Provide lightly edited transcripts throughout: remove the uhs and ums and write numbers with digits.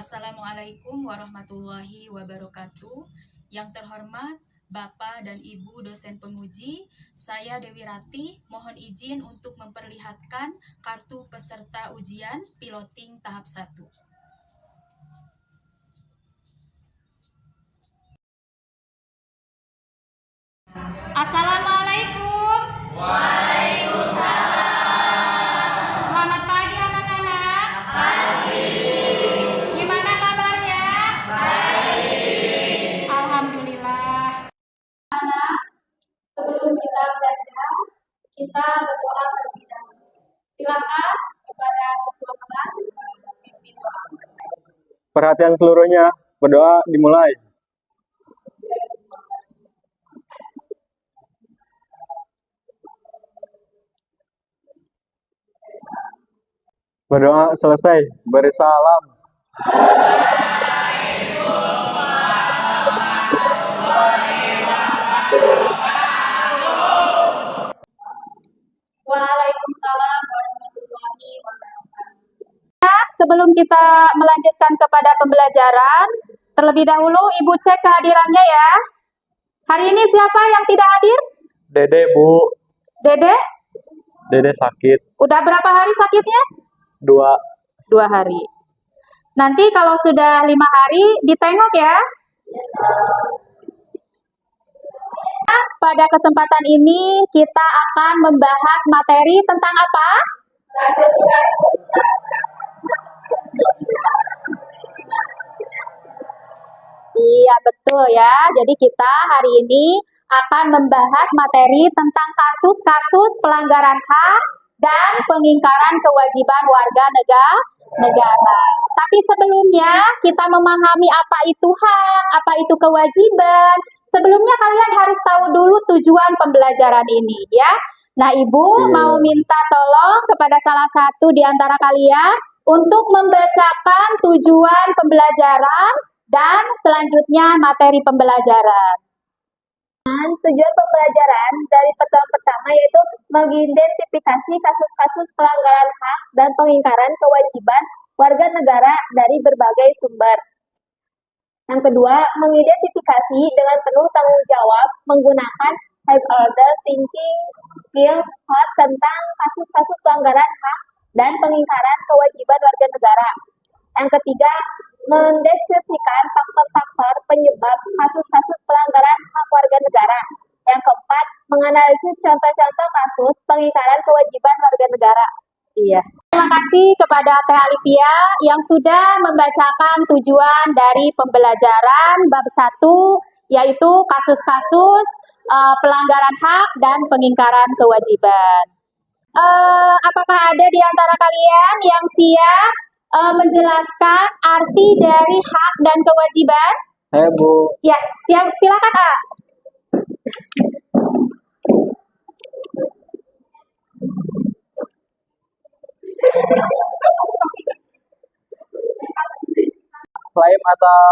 Assalamualaikum warahmatullahi wabarakatuh. Yang terhormat Bapak dan Ibu dosen penguji, saya Dewi Rati mohon izin untuk memperlihatkan kartu peserta ujian piloting tahap 1. Assalamualaikum. Selamat pagi anak-anak. Gimana kabarnya? Alhamdulillah. Sebelum kita belajar, kita berdoa terlebih dahulu. Silakan kepada ketua kelas memimpin doa. Perhatian seluruhnya, berdoa dimulai. Berdoa selesai, beri salam. Waalaikumsalam warahmatullahi wabarakatuh. Sebelum kita melanjutkan kepada pembelajaran, terlebih dahulu Ibu cek kehadirannya ya. Hari ini siapa yang tidak hadir? Dede, Bu. Dede? Dede sakit. Udah berapa hari sakitnya? 2 hari. Nanti kalau sudah 5 hari ditengok ya. Pada kesempatan ini kita akan membahas materi tentang apa? Iya betul ya. Jadi kita hari ini akan membahas materi tentang kasus-kasus pelanggaran HAM dan pengingkaran kewajiban warga negara. Tapi sebelumnya kita memahami apa itu hak, apa itu kewajiban. Sebelumnya kalian harus tahu dulu tujuan pembelajaran ini ya. Nah, Ibu mau minta tolong kepada salah satu di antara kalian untuk membacakan tujuan pembelajaran dan selanjutnya materi pembelajaran. Tujuan pembelajaran dari pertemuan pertama yaitu mengidentifikasi kasus-kasus pelanggaran hak dan pengingkaran kewajiban warga negara dari berbagai sumber. Yang kedua, mengidentifikasi dengan penuh tanggung jawab menggunakan high order thinking skill hot tentang kasus-kasus pelanggaran hak dan pengingkaran kewajiban warga negara. Yang ketiga, mendeskripsikan faktor-faktor penyebab kasus-kasus pelanggaran hak warga negara. Yang keempat, menganalisis contoh-contoh kasus pengingkaran kewajiban warga negara. Iya. Terima kasih kepada Teh Alipia yang sudah membacakan tujuan dari pembelajaran bab 1 yaitu kasus-kasus pelanggaran hak dan pengingkaran kewajiban. Apakah ada di antara kalian yang siap menjelaskan arti dari hak dan kewajiban? Bu. Ya, silakan A. Klaim atau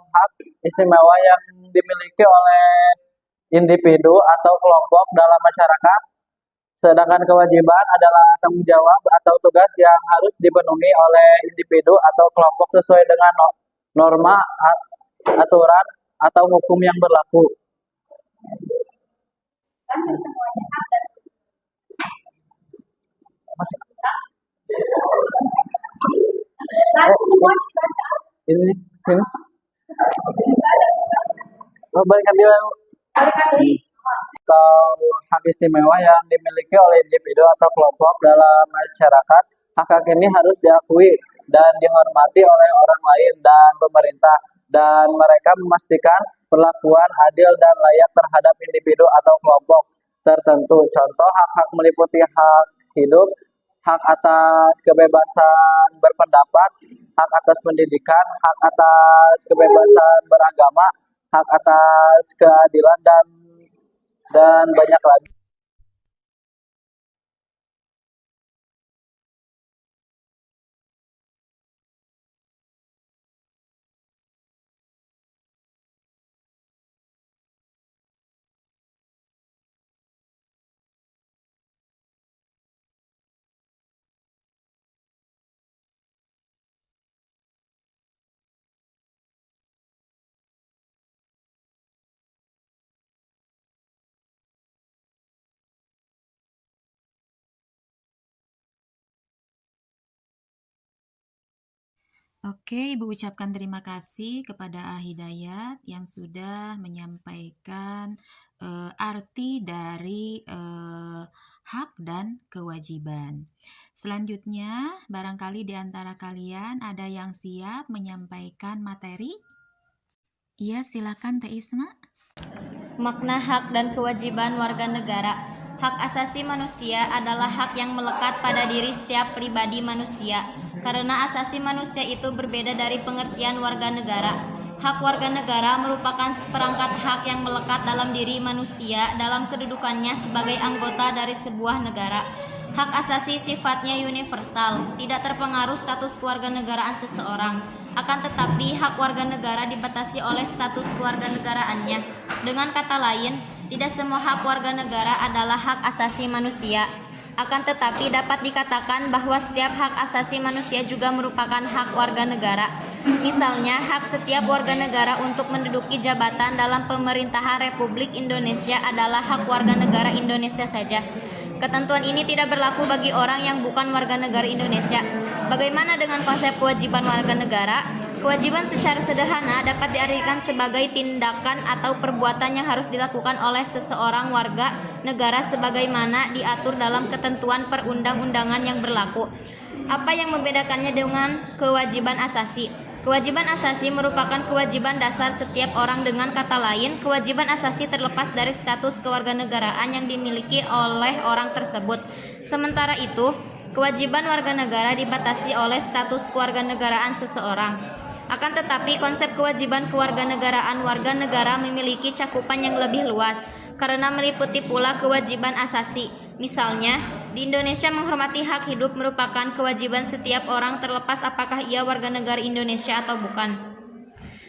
hak istimewa yang dimiliki oleh individu atau kelompok dalam masyarakat, sedangkan kewajiban adalah tanggung jawab atau tugas yang harus dipenuhi oleh individu atau kelompok sesuai dengan norma, aturan, atau hukum yang berlaku. Ini. Balikan dia. Atau hak istimewa yang dimiliki oleh individu atau kelompok dalam masyarakat, hak ini harus diakui dan dihormati oleh orang lain dan pemerintah, dan mereka memastikan perlakuan adil dan layak terhadap individu atau kelompok tertentu. Contoh hak-hak meliputi hak hidup, hak atas kebebasan berpendapat, hak atas pendidikan, hak atas kebebasan beragama, hak atas keadilan, dan banyak lagi. Oke, Ibu ucapkan terima kasih kepada Hidayat yang sudah menyampaikan arti dari hak dan kewajiban. Selanjutnya, barangkali di antara kalian ada yang siap menyampaikan materi? Iya, silakan Teh Isma. Makna hak dan kewajiban warga negara. Hak asasi manusia adalah hak yang melekat pada diri setiap pribadi manusia. Karena asasi manusia itu berbeda dari pengertian warga negara. Hak warga negara merupakan seperangkat hak yang melekat dalam diri manusia dalam kedudukannya sebagai anggota dari sebuah negara. Hak asasi sifatnya universal, tidak terpengaruh status kewarganegaraan seseorang. Akan tetapi, hak warga negara dibatasi oleh status kewarganegaraannya. Dengan kata lain, tidak semua hak warga negara adalah hak asasi manusia. Akan tetapi, dapat dikatakan bahwa setiap hak asasi manusia juga merupakan hak warga negara. Misalnya, hak setiap warga negara untuk menduduki jabatan dalam pemerintahan Republik Indonesia adalah hak warga negara Indonesia saja. Ketentuan ini tidak berlaku bagi orang yang bukan warga negara Indonesia. Bagaimana dengan konsep kewajiban warga negara? Kewajiban secara sederhana dapat diartikan sebagai tindakan atau perbuatan yang harus dilakukan oleh seseorang warga negara sebagaimana diatur dalam ketentuan perundang-undangan yang berlaku. Apa yang membedakannya dengan kewajiban asasi? Kewajiban asasi merupakan kewajiban dasar setiap orang. Dengan kata lain, kewajiban asasi terlepas dari status kewarganegaraan yang dimiliki oleh orang tersebut. Sementara itu, kewajiban warga negara dibatasi oleh status kewarganegaraan seseorang. Akan tetapi, konsep kewajiban kewarganegaraan warga negara memiliki cakupan yang lebih luas karena meliputi pula kewajiban asasi. Misalnya, di Indonesia menghormati hak hidup merupakan kewajiban setiap orang terlepas apakah ia warga negara Indonesia atau bukan.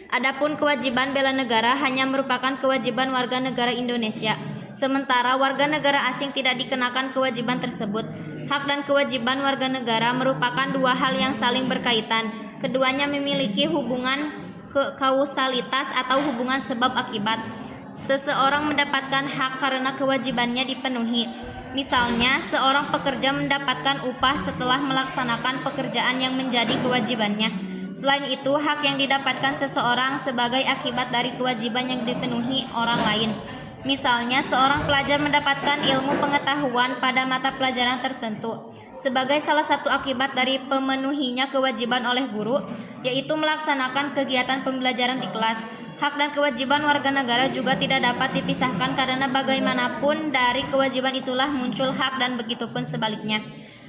Adapun kewajiban bela negara hanya merupakan kewajiban warga negara Indonesia. Sementara warga negara asing tidak dikenakan kewajiban tersebut. Hak dan kewajiban warga negara merupakan dua hal yang saling berkaitan. Keduanya memiliki hubungan kausalitas atau hubungan sebab akibat. Seseorang mendapatkan hak karena kewajibannya dipenuhi. Misalnya, seorang pekerja mendapatkan upah setelah melaksanakan pekerjaan yang menjadi kewajibannya. Selain itu, hak yang didapatkan seseorang sebagai akibat dari kewajiban yang dipenuhi orang lain. Misalnya, seorang pelajar mendapatkan ilmu pengetahuan pada mata pelajaran tertentu sebagai salah satu akibat dari pemenuhinya kewajiban oleh guru, yaitu melaksanakan kegiatan pembelajaran di kelas. Hak dan kewajiban warga negara juga tidak dapat dipisahkan karena bagaimanapun dari kewajiban itulah muncul hak dan begitupun sebaliknya.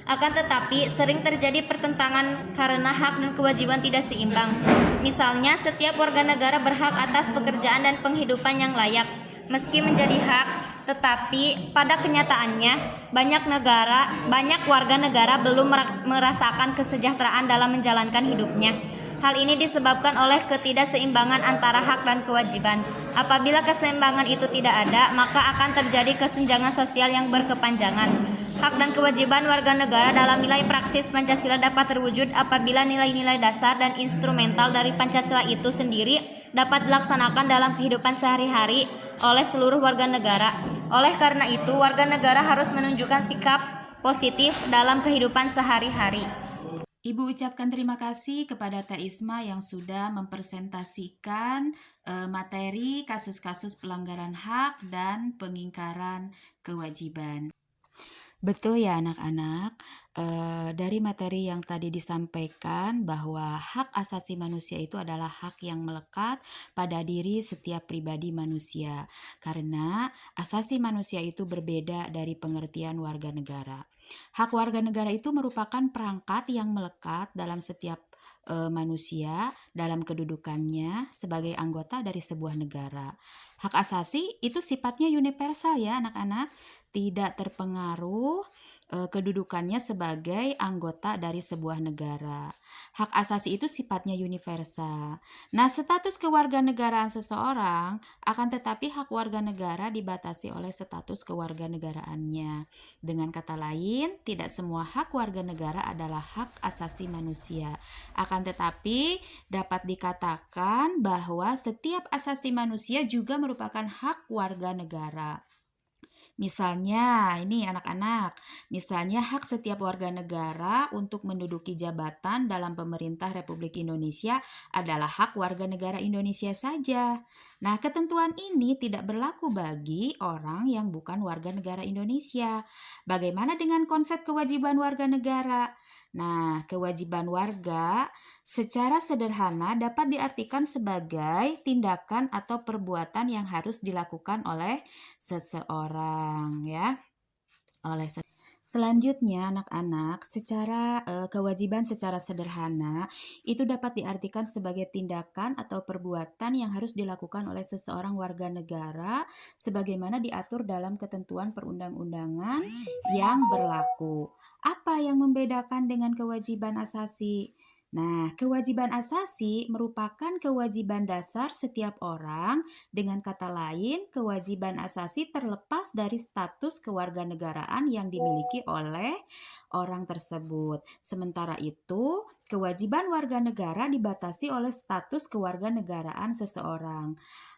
Akan tetapi, sering terjadi pertentangan karena hak dan kewajiban tidak seimbang. Misalnya, setiap warga negara berhak atas pekerjaan dan penghidupan yang layak, meski menjadi hak, tetapi pada kenyataannya banyak warga negara belum merasakan kesejahteraan dalam menjalankan hidupnya. Hal ini disebabkan oleh ketidakseimbangan antara hak dan kewajiban. Apabila keseimbangan itu tidak ada, maka akan terjadi kesenjangan sosial yang berkepanjangan. Hak dan kewajiban warga negara dalam nilai praksis Pancasila dapat terwujud apabila nilai-nilai dasar dan instrumental dari Pancasila itu sendiri dapat dilaksanakan dalam kehidupan sehari-hari oleh seluruh warga negara. Oleh karena itu, warga negara harus menunjukkan sikap positif dalam kehidupan sehari-hari. Ibu ucapkan terima kasih kepada Teh Isma yang sudah mempresentasikan materi kasus-kasus pelanggaran hak dan pengingkaran kewajiban. Betul ya anak-anak, dari materi yang tadi disampaikan bahwa hak asasi manusia itu adalah hak yang melekat pada diri setiap pribadi manusia. Karena asasi manusia itu berbeda dari pengertian warga negara. Hak warga negara itu merupakan perangkat yang melekat dalam setiap manusia dalam kedudukannya sebagai anggota dari sebuah negara. Hak asasi itu sifatnya universal ya anak-anak, tidak terpengaruh kedudukannya sebagai anggota dari sebuah negara. Hak asasi itu sifatnya universal. Nah, status kewarganegaraan seseorang akan tetapi hak warga negara dibatasi oleh status kewarganegaraannya. Dengan kata lain, tidak semua hak warga negara adalah hak asasi manusia. Akan tetapi dapat dikatakan bahwa setiap asasi manusia juga merupakan hak warga negara. Misalnya, ini anak-anak, misalnya hak setiap warga negara untuk menduduki jabatan dalam pemerintah Republik Indonesia adalah hak warga negara Indonesia saja. Nah, ketentuan ini tidak berlaku bagi orang yang bukan warga negara Indonesia. Bagaimana dengan konsep kewajiban warga negara? Nah, kewajiban warga secara sederhana dapat diartikan sebagai tindakan atau perbuatan yang harus dilakukan oleh seseorang ya. Selanjutnya anak-anak, kewajiban secara sederhana itu dapat diartikan sebagai tindakan atau perbuatan yang harus dilakukan oleh seseorang warga negara sebagaimana diatur dalam ketentuan perundang-undangan yang berlaku. Apa yang membedakan dengan kewajiban asasi? Nah, kewajiban asasi merupakan kewajiban dasar setiap orang. Dengan kata lain, kewajiban asasi terlepas dari status kewarganegaraan yang dimiliki oleh orang tersebut. Sementara itu, kewajiban warga negara dibatasi oleh status kewarganegaraan seseorang.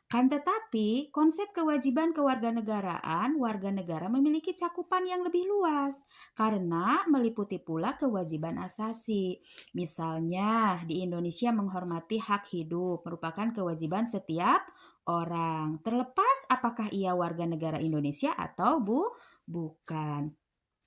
Kan tetapi, konsep kewajiban kewarganegaraan warga negara memiliki cakupan yang lebih luas karena meliputi pula kewajiban asasi. Misalnya, di Indonesia menghormati hak hidup merupakan kewajiban setiap orang, terlepas apakah ia warga negara Indonesia atau bukan.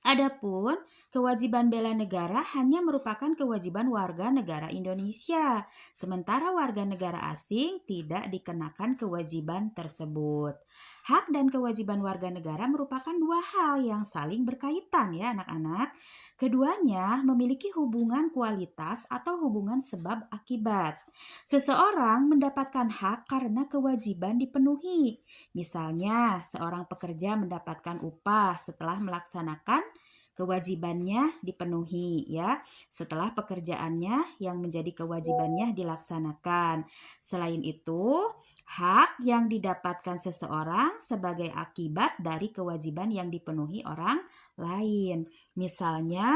Adapun kewajiban bela negara hanya merupakan kewajiban warga negara Indonesia, sementara warga negara asing tidak dikenakan kewajiban tersebut. Hak dan kewajiban warga negara merupakan dua hal yang saling berkaitan ya anak-anak. Keduanya memiliki hubungan kualitas atau hubungan sebab akibat. Seseorang mendapatkan hak karena kewajiban dipenuhi. Misalnya, seorang pekerja mendapatkan upah setelah melaksanakan kewajibannya dipenuhi ya, setelah pekerjaannya yang menjadi kewajibannya dilaksanakan. Selain itu, hak yang didapatkan seseorang sebagai akibat dari kewajiban yang dipenuhi orang lain. Misalnya,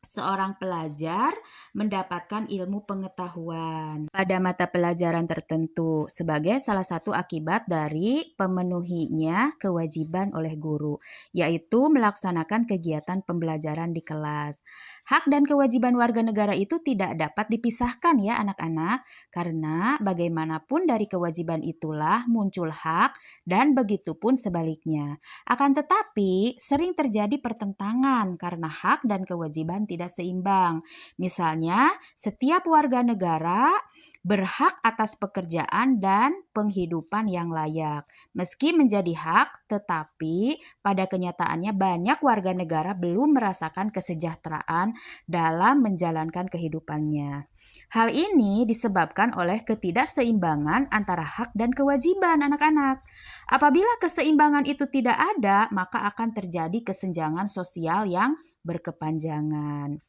seorang pelajar mendapatkan ilmu pengetahuan pada mata pelajaran tertentu sebagai salah satu akibat dari pemenuhinya kewajiban oleh guru, yaitu melaksanakan kegiatan pembelajaran di kelas. Hak dan kewajiban warga negara itu tidak dapat dipisahkan ya anak-anak, karena bagaimanapun dari kewajiban itulah muncul hak dan begitu pun sebaliknya. Akan tetapi sering terjadi pertentangan karena hak dan kewajiban tidak seimbang. Misalnya, setiap warga negara berhak atas pekerjaan dan penghidupan yang layak. Meski menjadi hak, tetapi pada kenyataannya banyak warga negara belum merasakan kesejahteraan dalam menjalankan kehidupannya. Hal ini disebabkan oleh ketidakseimbangan antara hak dan kewajiban anak-anak. Apabila keseimbangan itu tidak ada, maka akan terjadi kesenjangan sosial yang berkepanjangan.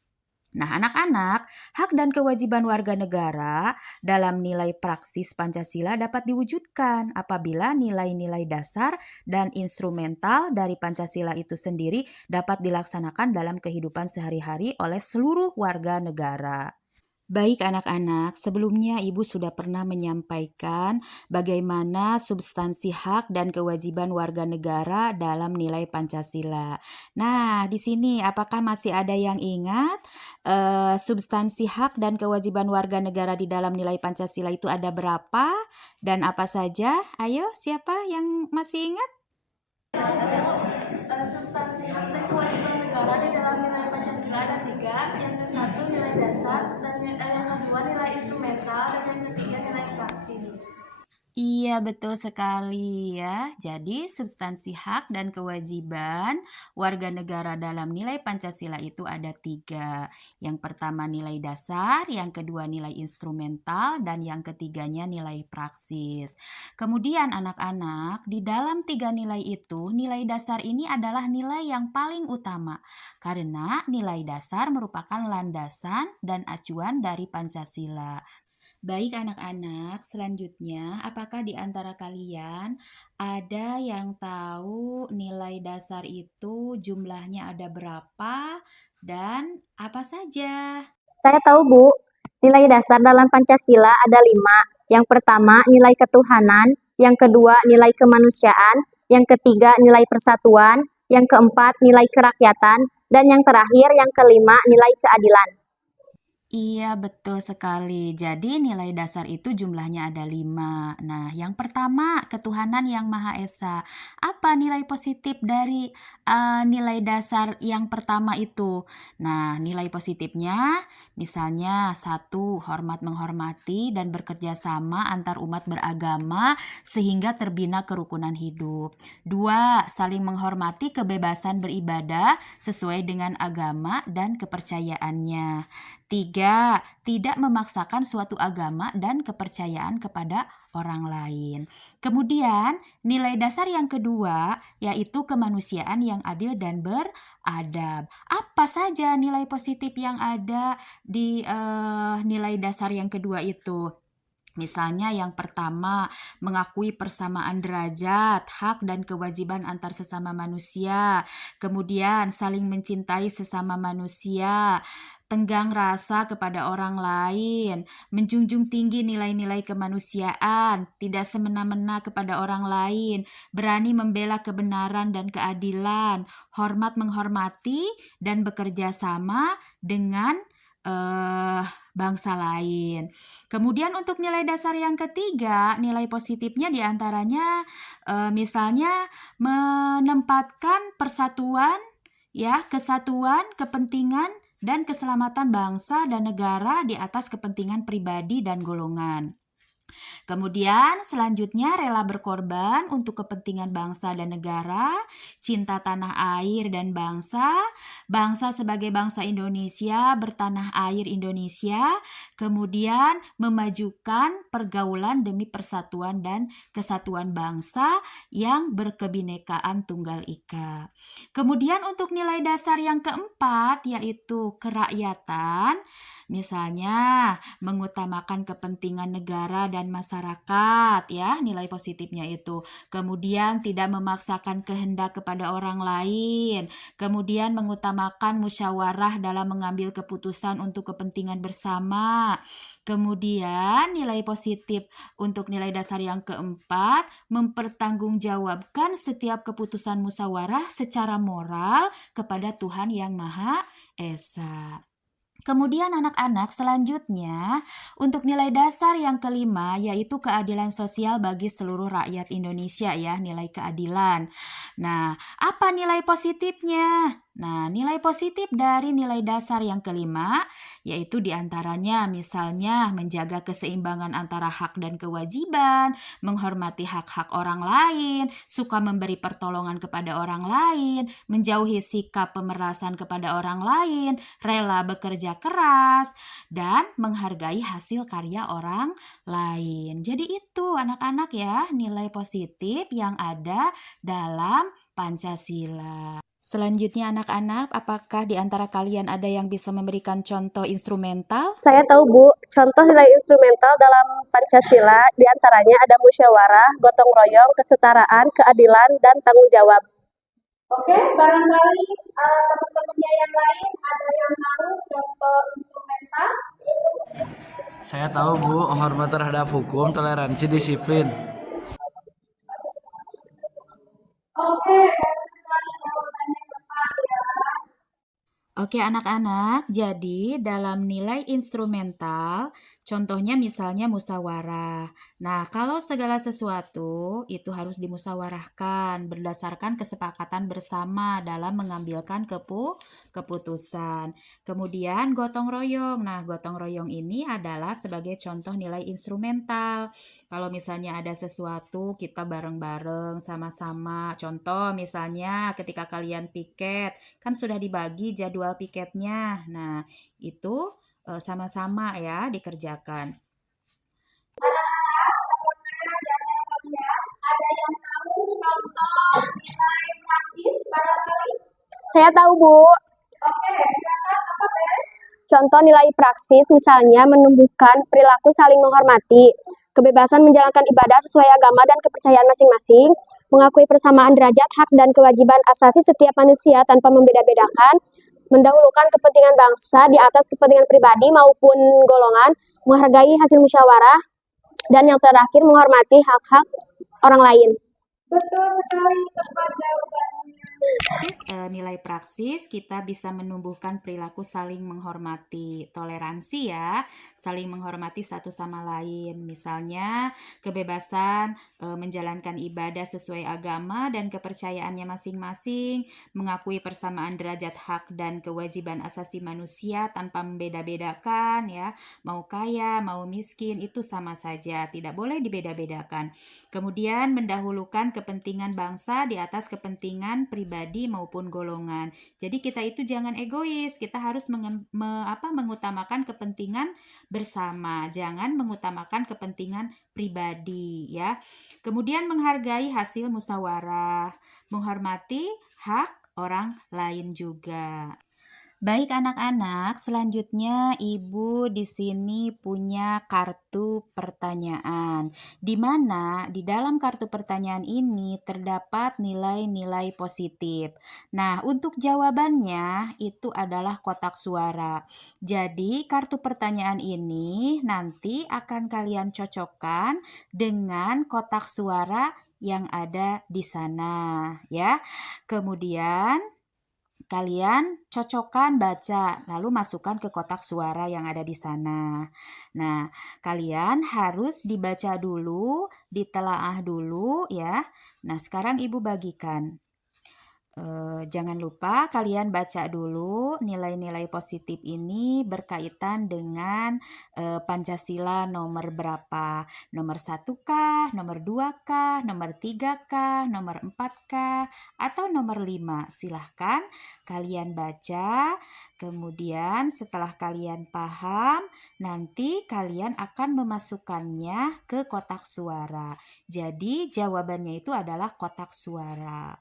Nah, anak-anak, hak dan kewajiban warga negara dalam nilai praksis Pancasila dapat diwujudkan apabila nilai-nilai dasar dan instrumental dari Pancasila itu sendiri dapat dilaksanakan dalam kehidupan sehari-hari oleh seluruh warga negara. Baik anak-anak, sebelumnya Ibu sudah pernah menyampaikan bagaimana substansi hak dan kewajiban warga negara dalam nilai Pancasila. Nah, di sini apakah masih ada yang ingat substansi hak dan kewajiban warga negara di dalam nilai Pancasila itu ada berapa dan apa saja? Ayo, siapa yang masih ingat? Substansi hak dan kewajiban negara di dalam nilai Pancasila ada 3. Yang ke satu nilai dasar, dan yang kedua nilai instrumental, dan yang ketiga nilai praksis. Iya, betul sekali ya. Jadi, substansi hak dan kewajiban warga negara dalam nilai Pancasila itu ada 3. Yang pertama nilai dasar, yang kedua nilai instrumental, dan yang ketiganya nilai praksis. Kemudian anak-anak, di dalam 3 nilai itu, nilai dasar ini adalah nilai yang paling utama. Karena nilai dasar merupakan landasan dan acuan dari Pancasila. Baik anak-anak, selanjutnya apakah di antara kalian ada yang tahu nilai dasar itu jumlahnya ada berapa dan apa saja? Saya tahu, Bu. Nilai dasar dalam Pancasila ada 5. Yang pertama, nilai ketuhanan. Yang kedua, nilai kemanusiaan. yang ketiga nilai persatuan, yang keempat nilai kerakyatan, dan yang terakhir yang kelima nilai keadilan. Iya, betul sekali. Jadi nilai dasar itu jumlahnya ada 5. Nah, yang pertama, ketuhanan yang Maha Esa. Apa nilai positif dari nilai dasar yang pertama itu? Nah, nilai positifnya misalnya 1, hormat menghormati dan bekerja sama antar umat beragama sehingga terbina kerukunan hidup. 2, saling menghormati kebebasan beribadah sesuai dengan agama dan kepercayaannya. 3, tidak memaksakan suatu agama dan kepercayaan kepada orang lain. Kemudian, nilai dasar yang kedua yaitu kemanusiaan yang adil dan beradab. Apa saja nilai positif yang ada di nilai dasar yang kedua itu? Misalnya yang pertama, mengakui persamaan derajat, hak dan kewajiban antar sesama manusia. Kemudian saling mencintai sesama manusia, tenggang rasa kepada orang lain, menjunjung tinggi nilai-nilai kemanusiaan, tidak semena-mena kepada orang lain, berani membela kebenaran dan keadilan, hormat menghormati dan bekerja sama dengan bangsa lain. Kemudian untuk nilai dasar yang ketiga, nilai positifnya diantaranya misalnya menempatkan persatuan, ya, kesatuan, kepentingan, dan keselamatan bangsa dan negara di atas kepentingan pribadi dan golongan. Kemudian selanjutnya rela berkorban untuk kepentingan bangsa dan negara, cinta tanah air dan bangsa, bangsa sebagai bangsa Indonesia bertanah air Indonesia, kemudian memajukan pergaulan demi persatuan dan kesatuan bangsa yang berkebinekaan tunggal ika. Kemudian untuk nilai dasar yang keempat yaitu kerakyatan, misalnya mengutamakan kepentingan negara dan masyarakat, ya, nilai positifnya itu. Kemudian tidak memaksakan kehendak kepada orang lain. Kemudian mengutamakan musyawarah dalam mengambil keputusan untuk kepentingan bersama. Kemudian nilai positif untuk nilai dasar yang keempat, mempertanggungjawabkan setiap keputusan musyawarah secara moral kepada Tuhan Yang Maha Esa. Kemudian anak-anak selanjutnya untuk nilai dasar yang kelima yaitu keadilan sosial bagi seluruh rakyat Indonesia, ya, nilai keadilan. Nah, apa nilai positifnya? Nah, nilai positif dari nilai dasar yang kelima yaitu diantaranya misalnya menjaga keseimbangan antara hak dan kewajiban, menghormati hak-hak orang lain, suka memberi pertolongan kepada orang lain, menjauhi sikap pemerasan kepada orang lain, rela bekerja keras, dan menghargai hasil karya orang lain. Jadi itu anak-anak ya nilai positif yang ada dalam Pancasila. Selanjutnya anak-anak, apakah di antara kalian ada yang bisa memberikan contoh instrumental? Saya tahu Bu, contoh nilai instrumental dalam Pancasila diantaranya ada musyawarah, gotong royong, kesetaraan, keadilan, dan tanggung jawab. Oke, barangkali teman-temannya yang lain ada yang tahu contoh instrumental? Saya tahu Bu, hormat terhadap hukum, toleransi, disiplin. Oke, bagus sekali jawabannya tepat ya. Oke anak-anak, jadi dalam nilai instrumental, contohnya misalnya musyawarah. Nah, kalau segala sesuatu itu harus dimusyawarahkan berdasarkan kesepakatan bersama dalam mengambilkan keputusan. Kemudian gotong royong. Nah, gotong royong ini adalah sebagai contoh nilai instrumental. Kalau misalnya ada sesuatu kita bareng-bareng sama-sama. Contoh misalnya ketika kalian piket, kan sudah dibagi jadwal piketnya. Nah, itu sama-sama ya dikerjakan. Anak-anak, apakah di antara kalian ada yang tahu contoh nilai praktis barangkali? Saya tahu Bu, Oke, silakan apa Teh? contoh nilai praksis misalnya menumbuhkan perilaku saling menghormati, kebebasan menjalankan ibadah sesuai agama dan kepercayaan masing-masing, mengakui persamaan derajat, hak, dan kewajiban asasi setiap manusia tanpa membeda-bedakan, mendahulukan kepentingan bangsa di atas kepentingan pribadi maupun golongan, menghargai hasil musyawarah, dan yang terakhir menghormati hak-hak orang lain. Betul sekali, tepat jawabannya. Nilai praksis kita bisa menumbuhkan perilaku saling menghormati, toleransi ya, saling menghormati satu sama lain. Misalnya kebebasan menjalankan ibadah sesuai agama dan kepercayaannya masing-masing, mengakui persamaan derajat hak dan kewajiban asasi manusia tanpa membeda-bedakan ya, mau kaya, mau miskin itu sama saja, tidak boleh dibeda-bedakan. Kemudian mendahulukan kepentingan bangsa di atas kepentingan pribadi maupun golongan. Jadi kita itu jangan egois, kita harus mengutamakan kepentingan bersama, jangan mengutamakan kepentingan pribadi ya. Kemudian menghargai hasil musyawarah, menghormati hak orang lain juga. Baik anak-anak, selanjutnya Ibu di sini punya kartu pertanyaan, di mana di dalam kartu pertanyaan ini terdapat nilai-nilai positif. Nah, untuk jawabannya itu adalah kotak suara. Jadi, kartu pertanyaan ini nanti akan kalian cocokkan dengan kotak suara yang ada di sana, ya. Kemudian kalian cocokkan baca, lalu masukkan ke kotak suara yang ada di sana. Nah, kalian harus dibaca dulu, ditelaah dulu ya. Nah, sekarang Ibu bagikan. Jangan lupa kalian baca dulu nilai-nilai positif ini berkaitan dengan Pancasila nomor berapa? Nomor 1 kah? Nomor 2 kah? Nomor 3 kah? Nomor 4 kah? Atau nomor 5? Silahkan kalian baca. Kemudian setelah kalian paham, nanti kalian akan memasukkannya ke kotak suara. Jadi jawabannya itu adalah kotak suara.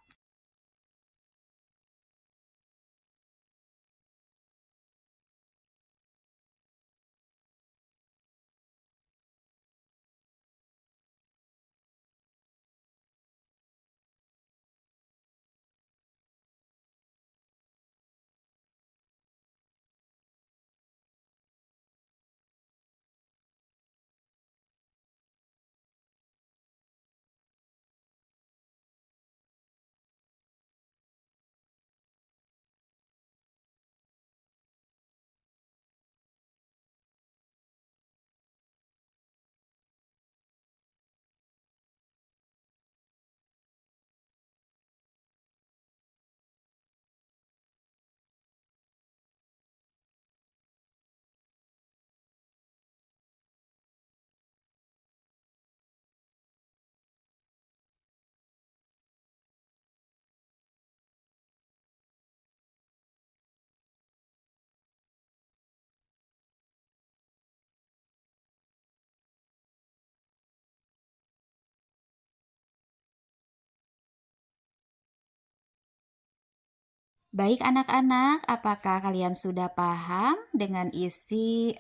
Baik anak-anak, apakah kalian sudah paham dengan isi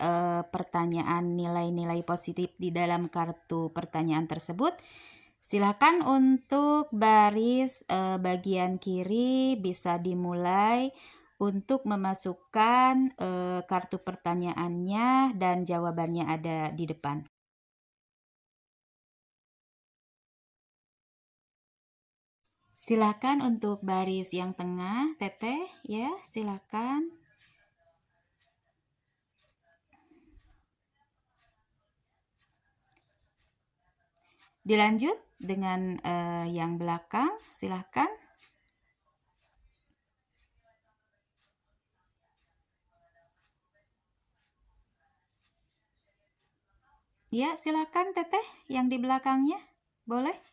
pertanyaan nilai-nilai positif di dalam kartu pertanyaan tersebut? Silakan untuk baris bagian kiri bisa dimulai untuk memasukkan kartu pertanyaannya dan jawabannya ada di depan. Silakan untuk baris yang tengah, Teteh, ya, silakan. Dilanjut dengan yang belakang, silakan. Ya, silakan Teteh, yang di belakangnya, boleh.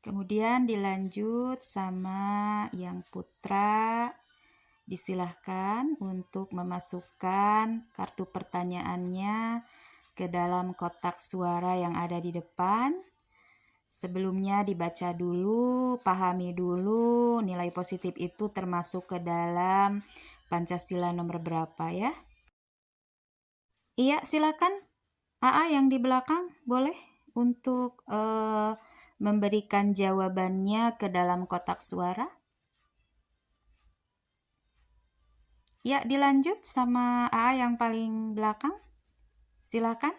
Kemudian dilanjut sama yang putra, disilahkan untuk memasukkan kartu pertanyaannya ke dalam kotak suara yang ada di depan. Sebelumnya dibaca dulu, pahami dulu nilai positif itu termasuk ke dalam Pancasila nomor berapa ya. Iya, silakan. AA yang di belakang boleh untuk memberikan jawabannya ke dalam kotak suara. Ya, dilanjut sama AA yang paling belakang. Silakan.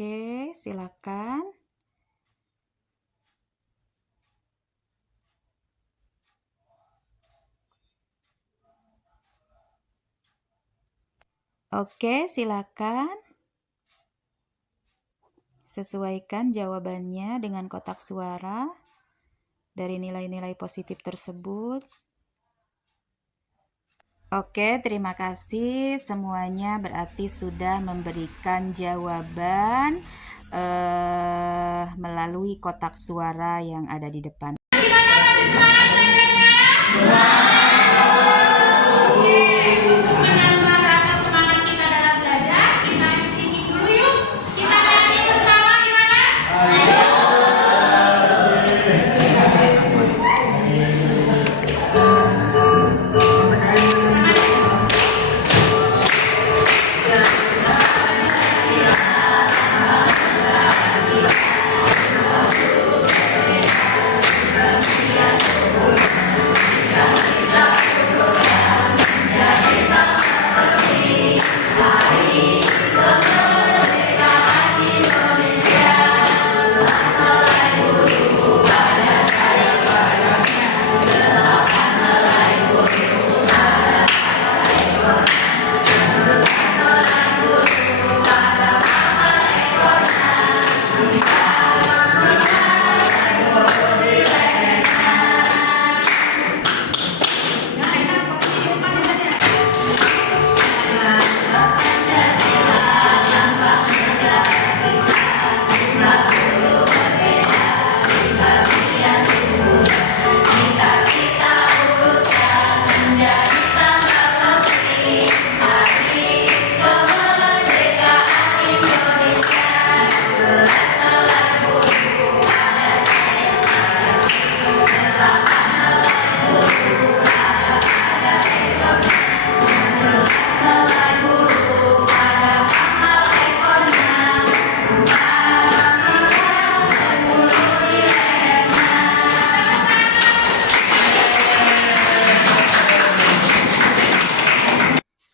Oke, silakan. Oke, silakan. Sesuaikan jawabannya dengan kotak suara dari nilai-nilai positif tersebut. Oke, terima kasih. Semuanya berarti sudah memberikan jawaban melalui kotak suara yang ada di depan.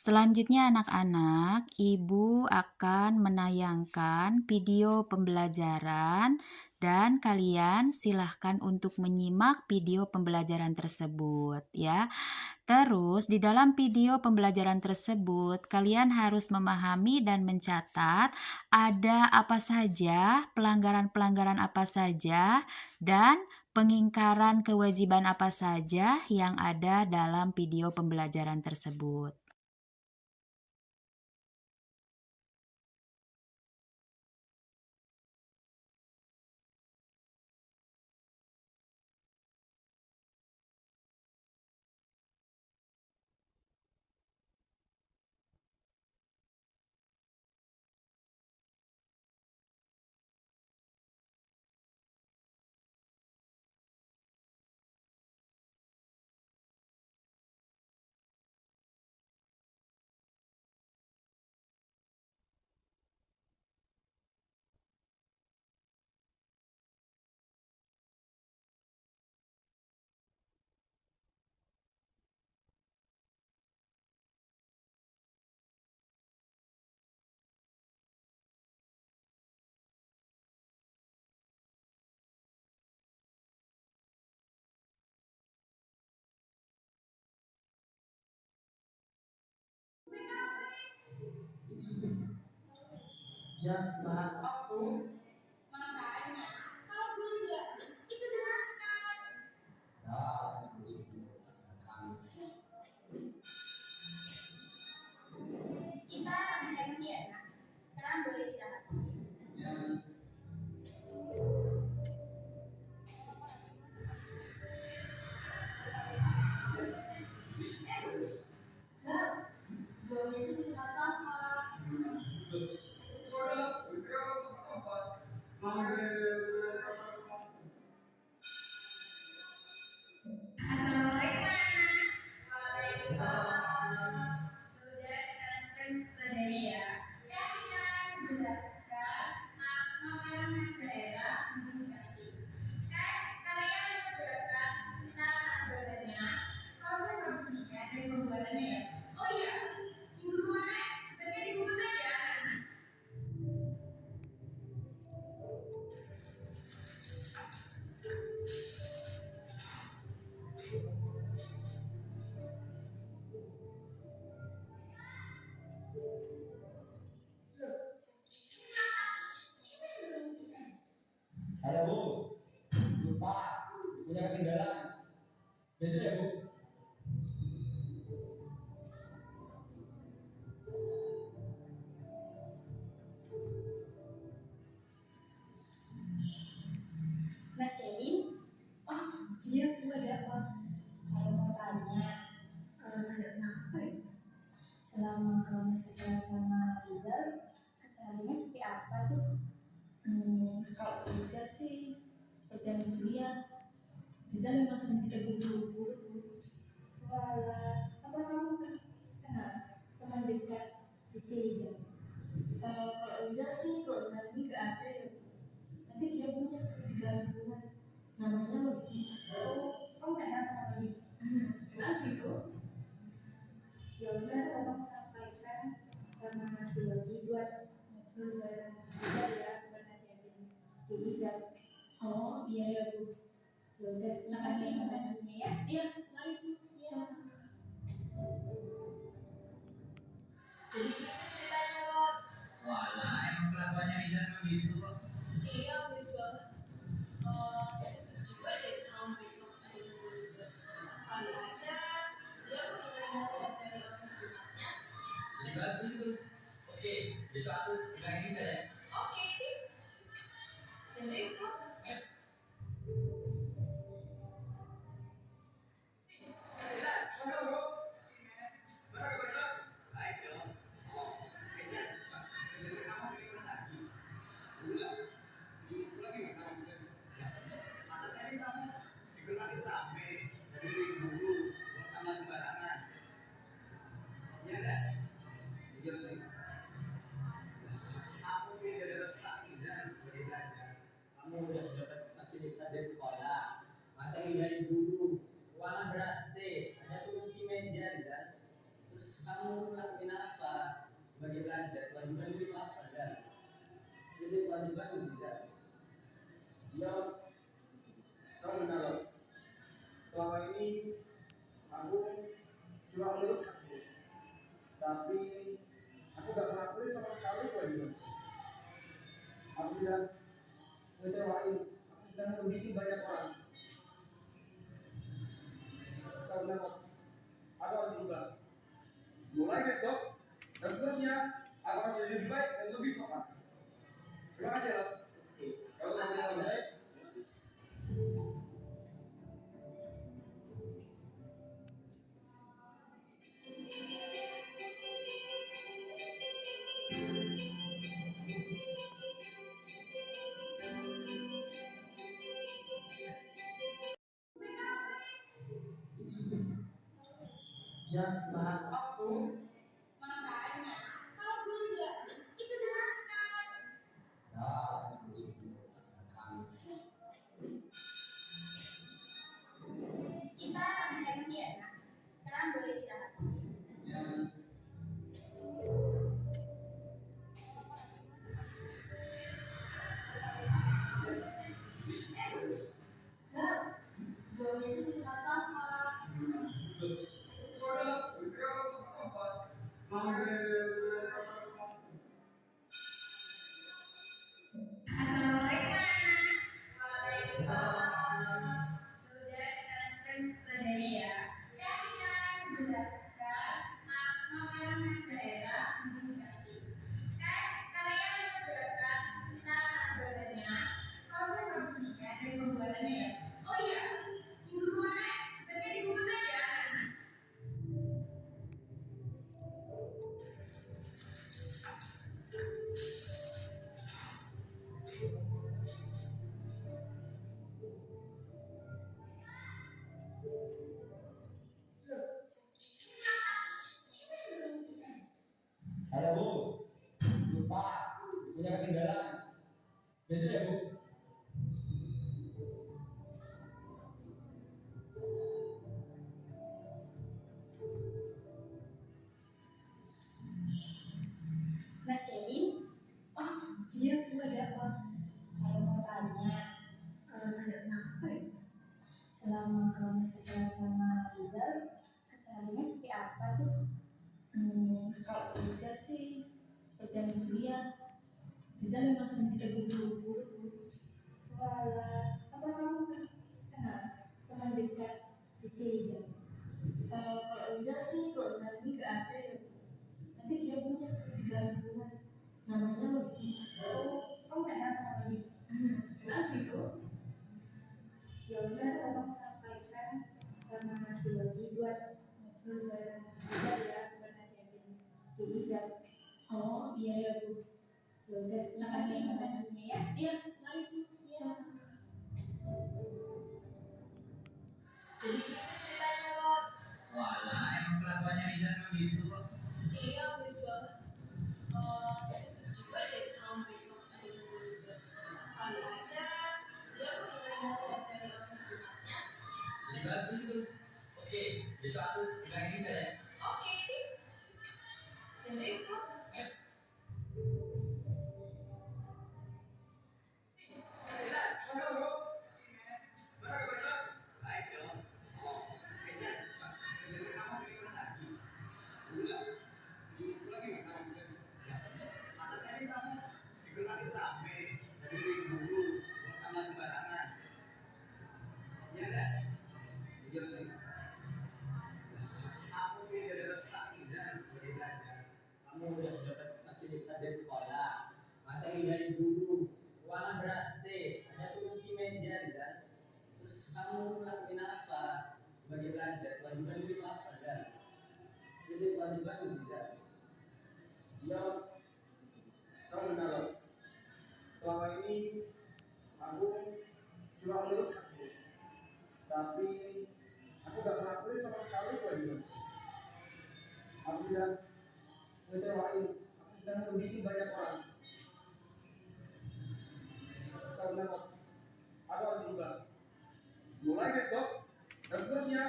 Selanjutnya anak-anak, Ibu akan menayangkan video pembelajaran dan kalian silahkan untuk menyimak video pembelajaran tersebut ya. Terus di dalam video pembelajaran tersebut kalian harus memahami dan mencatat ada apa saja, pelanggaran-pelanggaran apa saja, dan pengingkaran kewajiban apa saja yang ada dalam video pembelajaran tersebut. Saya Bu, lupa punya ketinggalan. Besok ya Bu. Nah, jadi, oh iya Bu, ada apa? Saya mau tanya, tanya kenapa ya? Selama kamu sekolah sama Rizal, kesehariannya seperti apa sih? Kalau Rizal sih, seperti yang dilihat, Rizal memang sering ditegur guru-guru. Walah, apa kamu kenal teman dekat di si Rizal? Kalau Rizal sih, kalau Rizal sendiri gak ada ya. Tapi dia punya tiga hubungan, namanya Logi. Oh, kamu kenal sama Logi? Kenal sih Bu. Ya udah, tolong sampaikan sama si Logi buat ngobrol bareng Rizal ya, bukan nasihatin si Rizal. Oh iya ya Bu. Ya udah, terima kasih informasinya ya. Iya, mari Bu. Iya. Jadi gitu ceritanya Lot. Walah, emang kelakuannya Rizal begitu kok. Iya, wis banget. Coba deh kamu besok aja dulu Rizal. Kali aja dia mendengar nasihat dari orang tuanya. Jadi bagus tuh. Oke, besok aku bilangin Rizal ya. Oke, sip. Yaudah yuk, Bu. Ayo. Rizal, masa bro? Mana kebanyakan? Baik dong. Rizal, dengar kamu bikin lagi. Ulang lagi nggak maksudnya? Atau saya minta kamu ikut kasih terapi, jadi guru, buat sama sembarangan. Iya nggak? Iya sih. Aku ini udah dapat taklisan sebagai belajar. Kamu udah dapat fasilitas dari sekolah, materi dari guru, ruangan ber-AC, ada kursi meja, kan? Terus kamu lakuin apa sebagai belajar? Kewajiban itu apa, kan? Itu kewajiban juga. Ya, kamu benar loh. Selama ini aku cuma menurut aku, tapi aku gak ngelakuin sama sekali kewajiban. Aku sudah ngecewain, aku sudah membuat banyak orang. Tahu kenapa? Aku harus berubah. Mulai besok dan seterusnya, aku harus jadi lebih baik dan lebih sopan. Terima kasih ya. Kalau kamu lebih baik. Ya, maaf tuh. Makanya, kalau belum jelasin, itu jelaskan. Ya, Kita lanjutkan dia. Sekarang boleh istirahat. ya. Boleh itu tempat sampah. Soalnya, kalau sempat mau Assalamualaikum anak-anak. Waalaikumsalam. Udah kita lanjutkan pelajarannya ya. Saya akan menjelaskan makanan khas daerah komunikasi. Sekarang kalian mengerjakan tentang adonannya, proses produksinya dan pembuatannya ya. Oh iya, minggu kemarin tugasnya di Google ya anak-anak. Saya Bu, lupa punya ketinggalan. Besok ya Bu. Nah, jadi, oh iya Bu, ada apa? Saya mau tanya, tanya kenapa ya? Selama kamu sekolah sama Rizal, kesehariannya seperti apa sih? Kalau Rizal sih, seperti yang Ibu lihat. Rizal memang sering ditegur guru-guru. Walah, apa kamu kenal teman dekat di si Rizal? Kalau Rizal sih kalau kelas ini gak ada ya. Tapi dia punya di kelas hubungan. Namanya Lutfi. Oh, kenal sama dia? Kenal sih tuh. Ya udah, tolong sampaikan sama si Lutfi buat ngobrol bareng Rizal ya, buat nasihatin si Rizal. Oh iya ya Bu. Ya udah, terima kasih informasinya ya. Iya, mari Bu. Iya. Jadi gitu ceritanya Lot. Walah, emang kelakuannya Rizal emang gitu kok. Iya, please banget. Coba deh kamu besok aja dulu Rizal. Kali aja dia mau dengerin nasihat dari orang tuanya. Jadi bagus tuh. Oke, besok aku bilangin Rizal ya. Oke sih. Yaudah yuk Bu. Rizal, masa bro? Mana kebanyakan? Baik dong. Oh, Rizal, dengar kamu bikin lagi. Udah. Itu lagi nggak maksudnya? Atau saya ini kamu bikin nasi berabe, dari guru, buang sama sembarangan. Iya nggak? Iya sih. Aku tuh udah dapat taklisan sebagai belajar. Kamu udah dapat fasilitas dari sekolah, materi dari guru, ruangan ber-AC, ada kursi meja di sana. Terus kamu lakuin apa sebagai belajar? Kewajiban itu apa dan? Itu kewajiban juga. Ya, kamu benar loh. Selama ini aku cuma menurut aku, tapi aku gak ngelakuin sama sekali kewajiban. Aku sudah ngecewain, aku sudah merugikan banyak orang. Karena aku harus berubah. Mulai besok dan seterusnya,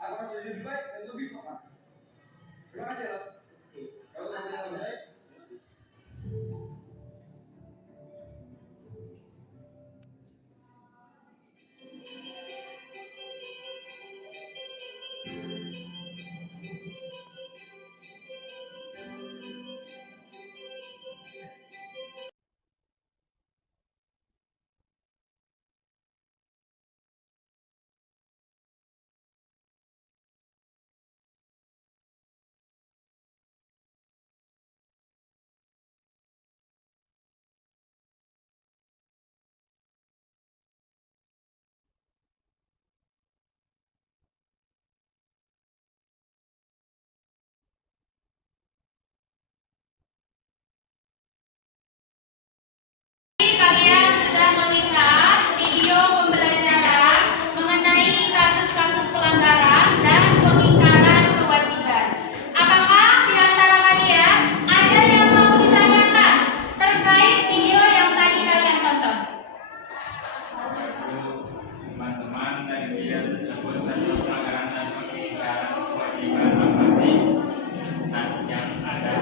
aku harus jadi lebih baik dan lebih sopan. Terima kasih ya. Kalau kamu lebih baik. Kalian sudah melihat video pembelajaran mengenai kasus-kasus pelanggaran dan pengingkaran kewajiban. Apakah di antara kalian ada yang mau ditanyakan terkait video yang tadi kalian tonton? Teman-teman, dari video tersebut tentang pelanggaran dan pengingkaran kewajiban apa sih? Nah, yang ada.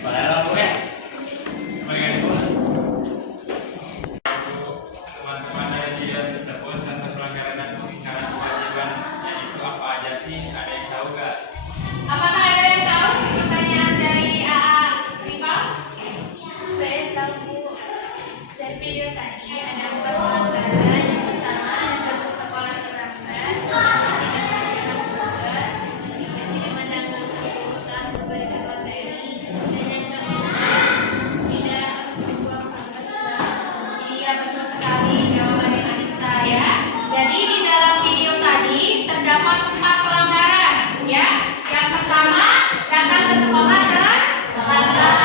Padahal gue teman-teman dari video tersebut tentang pelanggaran dan pengingkaran kewajiban itu apa aja sih? Ada yang tahu gak? Apakah ada yang tahu pertanyaan dari AA Rival? Saya tahu dari video tadi ada 4 pelanggaran. Yang pertama ada satu sekolah terlambat, tidak mengerjakan tugas, yang ketiga tidak menanggapi urusan perbaikan materi, dan yang keempat tidak membuang sampah sembarangan. Iya, betul sekali jawabannya Anissa ya. Jadi di dalam video tadi terdapat 4 pelanggaran ya. Yang pertama datang ke sekolah dan lambat.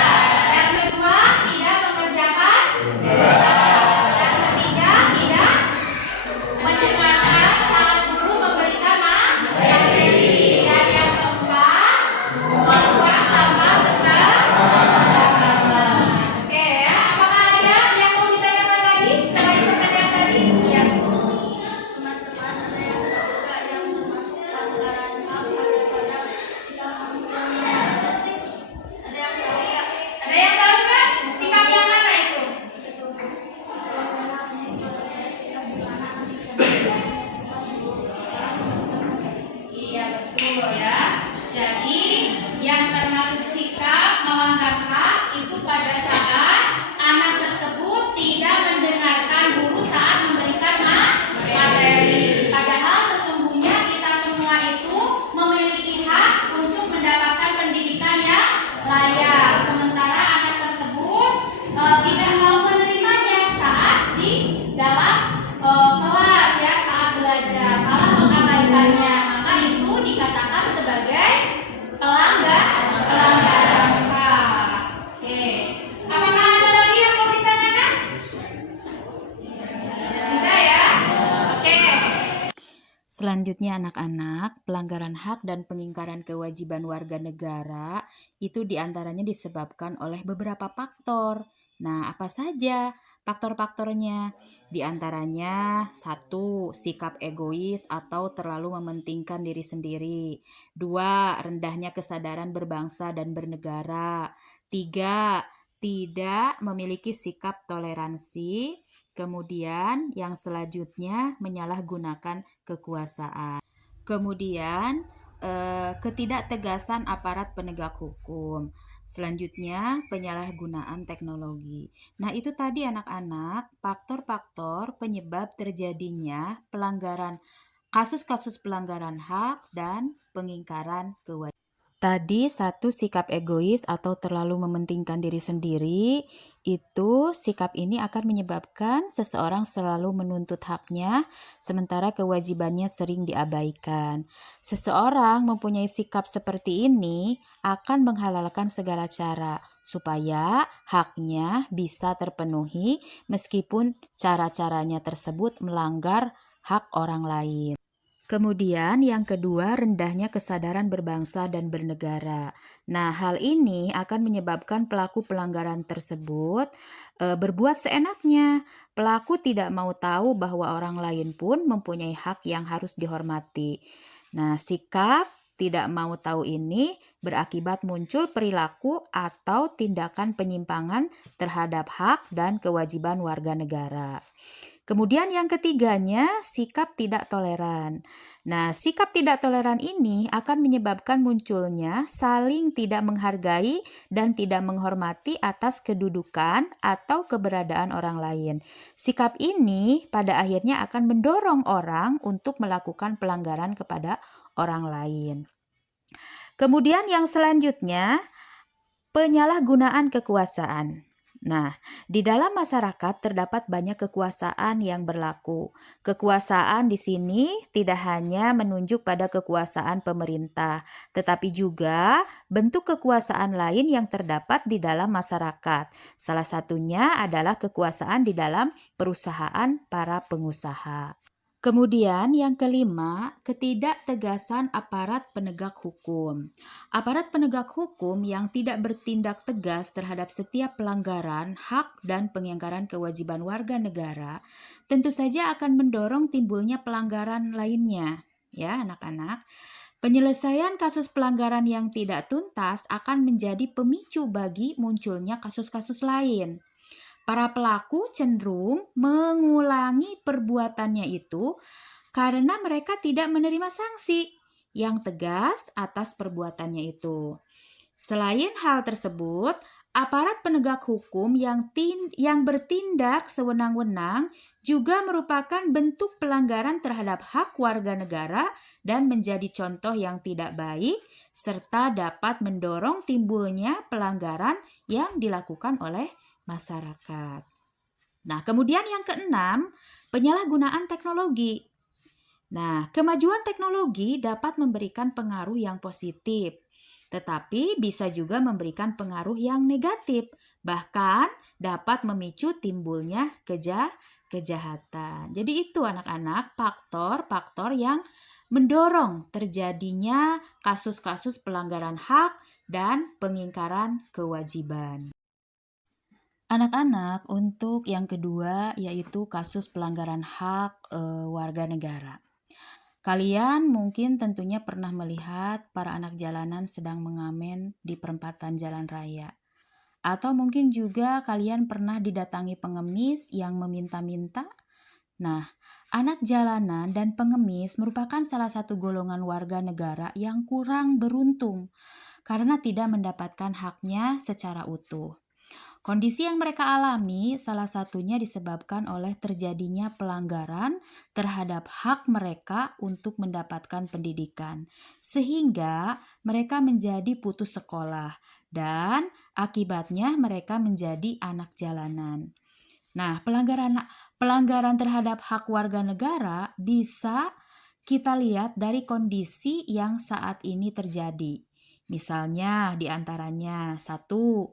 Yang kedua tidak mengerjakan tugas. Yang ketiga tidak mendengarkan saat guru memberikan materi. Dan yang keempat membuang sampah sembarangan. Oke ya, apakah ada yang mau ditanyakan lagi selain pertanyaan tadi? Iya. Teman-teman, ada yang tahu nggak yang termasuk pelanggaran hak daripada sikap implementasi? Ada yang tahu nggak? Ada yang tahu nggak sikap yang mana itu? Sikap di mana bisa Iya betul ya. Jadi yang termasuk sikap pada saat anak tersebut tidak mendengarkan guru saat memberikan materi. Padahal sesungguhnya kita semua itu memiliki hak untuk mendapatkan pendidikan yang layak. Sementara anak tersebut tidak mau menerimanya saat di dalam kelas ya, saat belajar, malah mengabaikannya. Maka itu dikatakan sebagai pelanggaran hak. Oke. Apakah ada lagi yang mau ditanyakan? Tidak ya? Oke. Selanjutnya anak-anak, pelanggaran hak dan pengingkaran kewajiban warga negara itu diantaranya disebabkan oleh beberapa faktor. Nah, apa saja faktor-faktornya? Di antaranya 1. Sikap egois atau terlalu mementingkan diri sendiri. 2. Rendahnya kesadaran berbangsa dan bernegara. 3. Tidak memiliki sikap toleransi. Kemudian yang selanjutnya menyalahgunakan kekuasaan. Kemudian ketidaktegasan aparat penegak hukum. Selanjutnya penyalahgunaan teknologi. Nah, itu tadi anak-anak faktor-faktor penyebab terjadinya kasus-kasus pelanggaran hak dan pengingkaran kewajiban. Tadi 1. Sikap egois atau terlalu mementingkan diri sendiri. Itu sikap ini akan menyebabkan seseorang selalu menuntut haknya, sementara kewajibannya sering diabaikan. Seseorang mempunyai sikap seperti ini akan menghalalkan segala cara supaya haknya bisa terpenuhi meskipun cara-caranya tersebut melanggar hak orang lain. Kemudian yang kedua, rendahnya kesadaran berbangsa dan bernegara. Nah, hal ini akan menyebabkan pelaku pelanggaran tersebut berbuat seenaknya. Pelaku tidak mau tahu bahwa orang lain pun mempunyai hak yang harus dihormati. Nah, sikap tidak mau tahu ini berakibat muncul perilaku atau tindakan penyimpangan terhadap hak dan kewajiban warga negara. Kemudian yang ketiganya, sikap tidak toleran. Nah, sikap tidak toleran ini akan menyebabkan munculnya saling tidak menghargai dan tidak menghormati atas kedudukan atau keberadaan orang lain. Sikap ini pada akhirnya akan mendorong orang untuk melakukan pelanggaran kepada orang lain. Kemudian yang selanjutnya, penyalahgunaan kekuasaan. Nah, di dalam masyarakat terdapat banyak kekuasaan yang berlaku. Kekuasaan di sini tidak hanya menunjuk pada kekuasaan pemerintah, tetapi juga bentuk kekuasaan lain yang terdapat di dalam masyarakat. Salah satunya adalah kekuasaan di dalam perusahaan para pengusaha. Kemudian yang kelima, ketidaktegasan aparat penegak hukum. Aparat penegak hukum yang tidak bertindak tegas terhadap setiap pelanggaran hak dan pengingkaran kewajiban warga negara tentu saja akan mendorong timbulnya pelanggaran lainnya, ya anak-anak. Penyelesaian kasus pelanggaran yang tidak tuntas akan menjadi pemicu bagi munculnya kasus-kasus lain. Para pelaku cenderung mengulangi perbuatannya itu karena mereka tidak menerima sanksi yang tegas atas perbuatannya itu. Selain hal tersebut, aparat penegak hukum yang bertindak sewenang-wenang juga merupakan bentuk pelanggaran terhadap hak warga negara dan menjadi contoh yang tidak baik serta dapat mendorong timbulnya pelanggaran yang dilakukan oleh masyarakat. Nah, kemudian yang keenam, penyalahgunaan teknologi. Nah, kemajuan teknologi dapat memberikan pengaruh yang positif, tetapi bisa juga memberikan pengaruh yang negatif, bahkan dapat memicu timbulnya kejahatan. Jadi itu anak-anak faktor-faktor yang mendorong terjadinya kasus-kasus pelanggaran hak dan pengingkaran kewajiban. Anak-anak, untuk yang kedua yaitu kasus pelanggaran hak warga negara. Kalian mungkin tentunya pernah melihat para anak jalanan sedang mengamen di perempatan jalan raya. Atau mungkin juga kalian pernah didatangi pengemis yang meminta-minta. Nah, anak jalanan dan pengemis merupakan salah satu golongan warga negara yang kurang beruntung karena tidak mendapatkan haknya secara utuh. Kondisi yang mereka alami salah satunya disebabkan oleh terjadinya pelanggaran terhadap hak mereka untuk mendapatkan pendidikan, sehingga mereka menjadi putus sekolah dan akibatnya mereka menjadi anak jalanan. Nah, pelanggaran terhadap hak warga negara bisa kita lihat dari kondisi yang saat ini terjadi. Misalnya diantaranya, 1.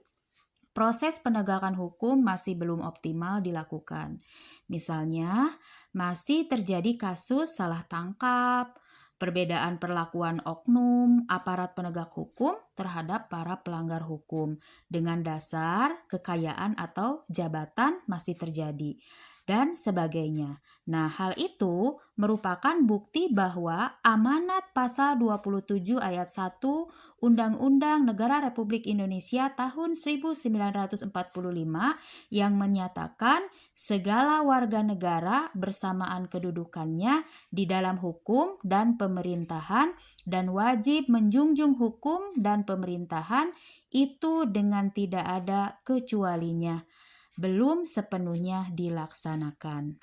Proses penegakan hukum masih belum optimal dilakukan. Misalnya, masih terjadi kasus salah tangkap, perbedaan perlakuan oknum aparat penegak hukum terhadap para pelanggar hukum dengan dasar kekayaan atau jabatan masih terjadi, dan sebagainya. Nah, hal itu merupakan bukti bahwa amanat pasal 27 ayat 1 Undang-Undang Negara Republik Indonesia tahun 1945 yang menyatakan segala warga negara bersamaan kedudukannya di dalam hukum dan pemerintahan dan wajib menjunjung hukum dan pemerintahan itu dengan tidak ada kecualinya, belum sepenuhnya dilaksanakan.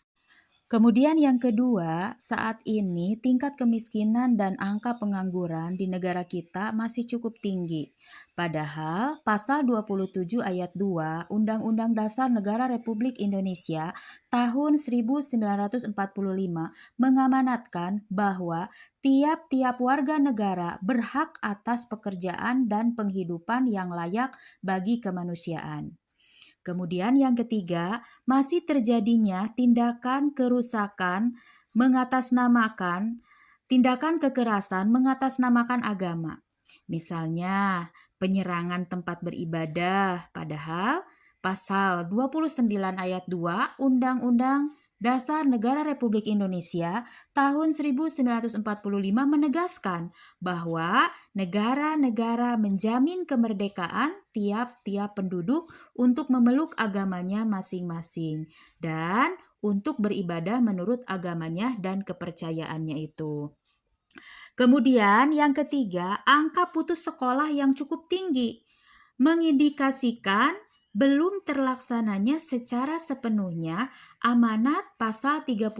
Kemudian yang kedua, saat ini tingkat kemiskinan dan angka pengangguran di negara kita masih cukup tinggi. Padahal pasal 27 ayat 2 Undang-Undang Dasar Negara Republik Indonesia tahun 1945 mengamanatkan bahwa tiap-tiap warga negara berhak atas pekerjaan dan penghidupan yang layak bagi kemanusiaan. Kemudian yang ketiga, masih terjadinya tindakan kerusakan mengatasnamakan, tindakan kekerasan mengatasnamakan agama. Misalnya, penyerangan tempat beribadah, padahal pasal 29 ayat 2 Undang-Undang Dasar Negara Republik Indonesia tahun 1945 menegaskan bahwa negara-negara menjamin kemerdekaan tiap-tiap penduduk untuk memeluk agamanya masing-masing dan untuk beribadah menurut agamanya dan kepercayaannya itu. Kemudian yang ketiga, angka putus sekolah yang cukup tinggi mengindikasikan belum terlaksananya secara sepenuhnya amanat pasal 31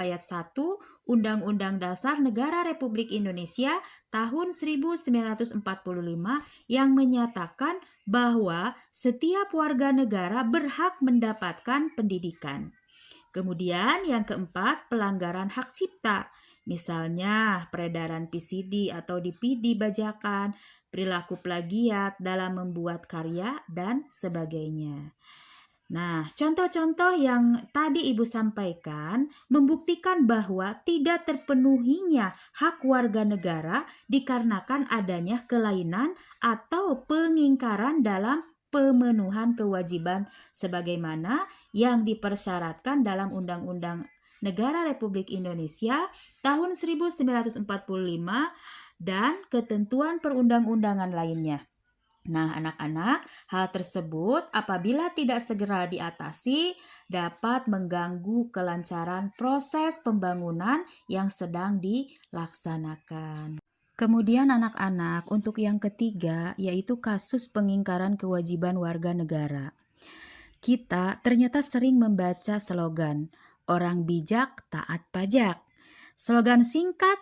ayat 1 Undang-Undang Dasar Negara Republik Indonesia tahun 1945 yang menyatakan bahwa setiap warga negara berhak mendapatkan pendidikan. Kemudian yang keempat, pelanggaran hak cipta. Misalnya peredaran PCD atau DVD bajakan, perilaku plagiat dalam membuat karya, dan sebagainya. Nah, contoh-contoh yang tadi Ibu sampaikan membuktikan bahwa tidak terpenuhinya hak warga negara dikarenakan adanya kelainan atau pengingkaran dalam pemenuhan kewajiban sebagaimana yang dipersyaratkan dalam Undang-Undang Negara Republik Indonesia tahun 1945 dan ketentuan perundang-undangan lainnya. Nah, anak-anak, hal tersebut apabila tidak segera diatasi dapat mengganggu kelancaran proses pembangunan yang sedang dilaksanakan. Kemudian anak-anak, untuk yang ketiga yaitu kasus pengingkaran kewajiban warga negara. Kita ternyata sering membaca slogan, orang bijak taat pajak. Slogan singkat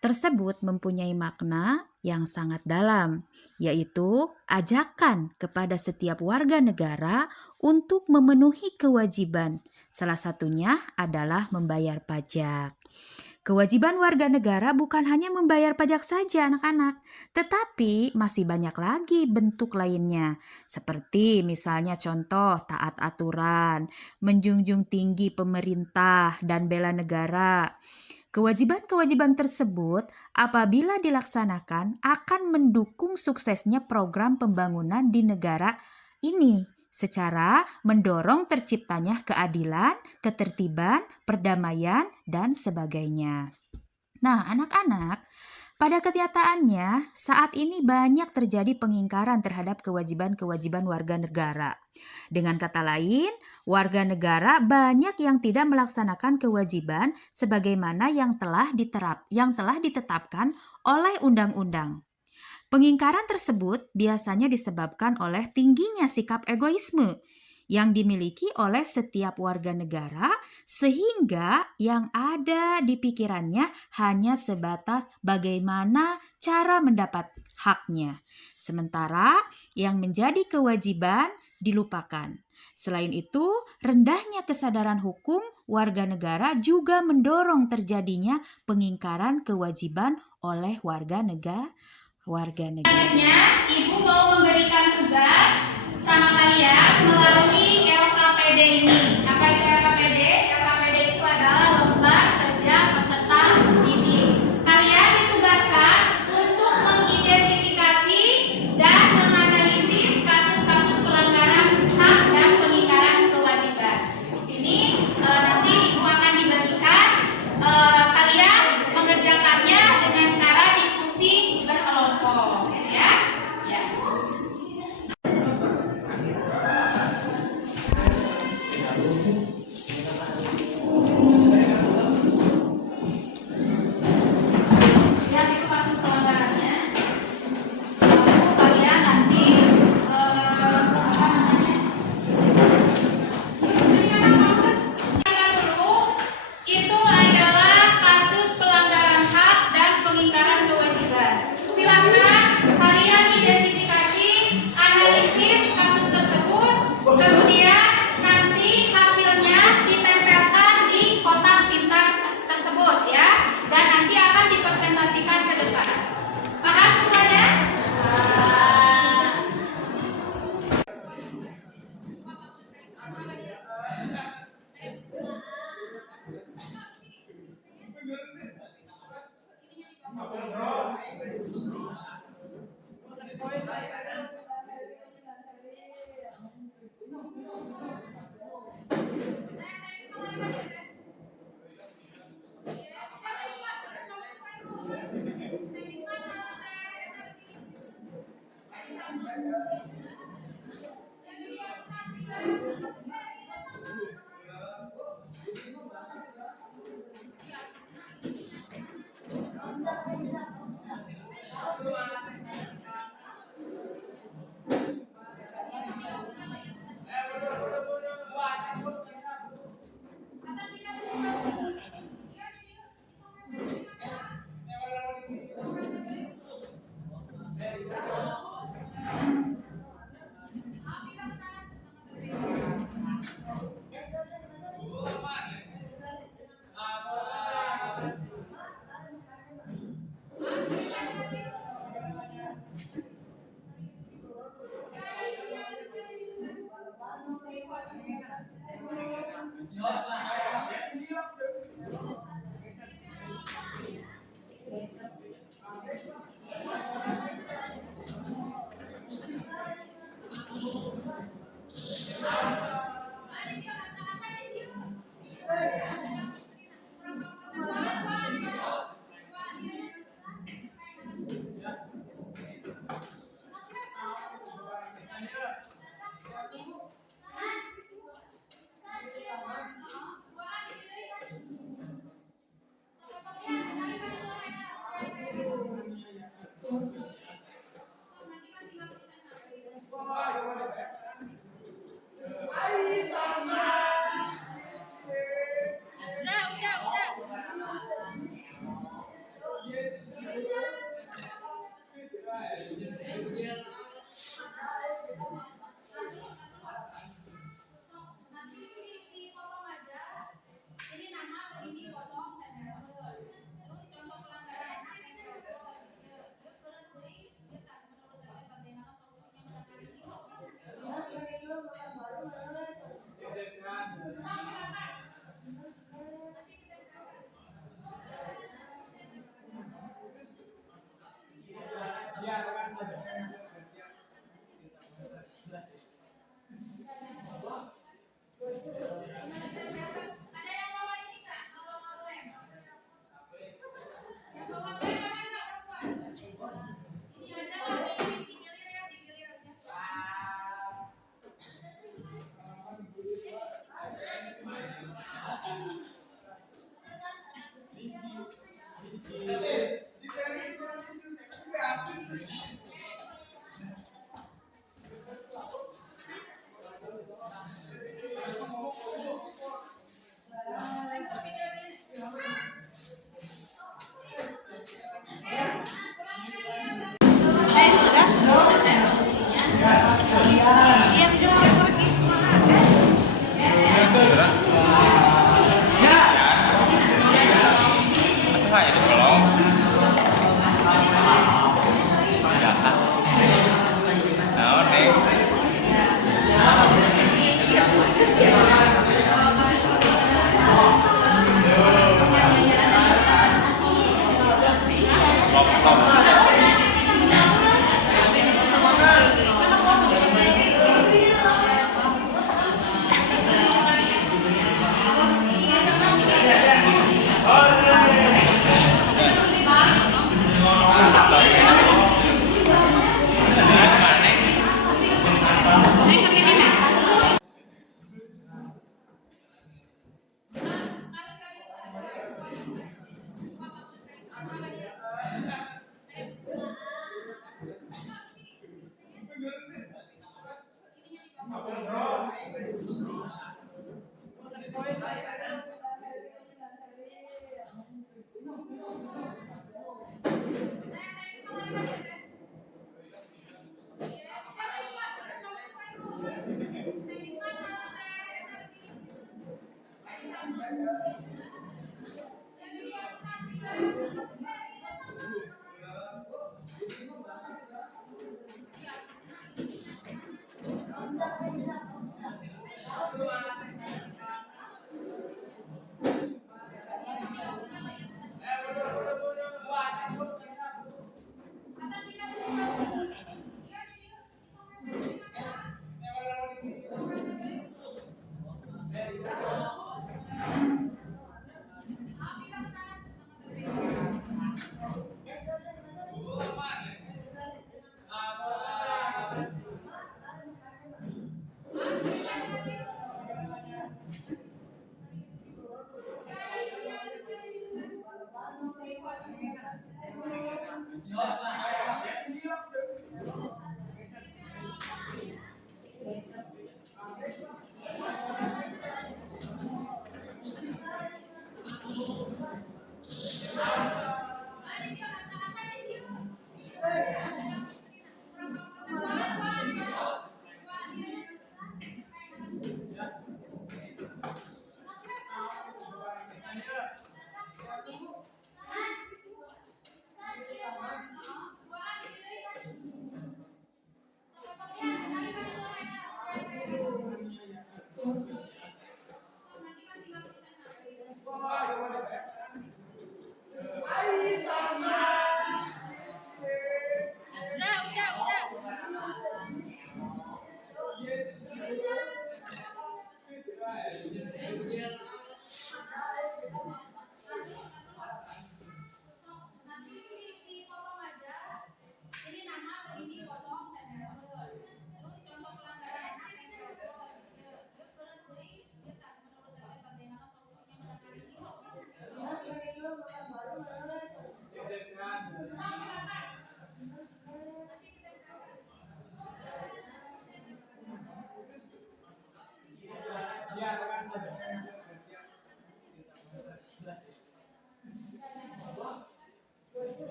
tersebut mempunyai makna yang sangat dalam, yaitu ajakan kepada setiap warga negara untuk memenuhi kewajiban. Salah satunya adalah membayar pajak. Kewajiban warga negara bukan hanya membayar pajak saja anak-anak, tetapi masih banyak lagi bentuk lainnya. Seperti misalnya contoh taat aturan, menjunjung tinggi pemerintah dan bela negara. Kewajiban-kewajiban tersebut apabila dilaksanakan akan mendukung suksesnya program pembangunan di negara ini secara mendorong terciptanya keadilan, ketertiban, perdamaian, dan sebagainya. Nah, anak-anak, pada kenyataannya saat ini banyak terjadi pengingkaran terhadap kewajiban-kewajiban warga negara. Dengan kata lain, warga negara banyak yang tidak melaksanakan kewajiban sebagaimana yang telah ditetapkan oleh undang-undang. Pengingkaran tersebut biasanya disebabkan oleh tingginya sikap egoisme yang dimiliki oleh setiap warga negara, sehingga yang ada di pikirannya hanya sebatas bagaimana cara mendapat haknya, sementara yang menjadi kewajiban dilupakan. Selain itu, rendahnya kesadaran hukum warga negara juga mendorong terjadinya pengingkaran kewajiban oleh warga negara. Selanjutnya, Ibu mau memberikan tugas sama kalian melalui LKPD ini. Apa itu LKPD? LKPD itu adalah lembar kerja peserta didik. Kalian ditugaskan untuk mengidentifikasi dan menganalisis kasus-kasus pelanggaran hak dan pengingkaran kewajiban. Di sini nanti Ibu akan dibagikan, kalian mengerjakannya dengan cara diskusi berkelompok, ya. Ya. Lihat itu kasus pelanggarannya. Lalu kalian nanti apa namanya? Yang dulu itu adalah kasus pelanggaran hak dan pengingkaran kewajiban. Silakan kalian identifikasi, analisis kasus tersebut, kemudian nanti hasilnya ditempelkan di kotak pintar tersebut, ya, dan nanti akan dipresentasikan ke depan. Paham semuanya?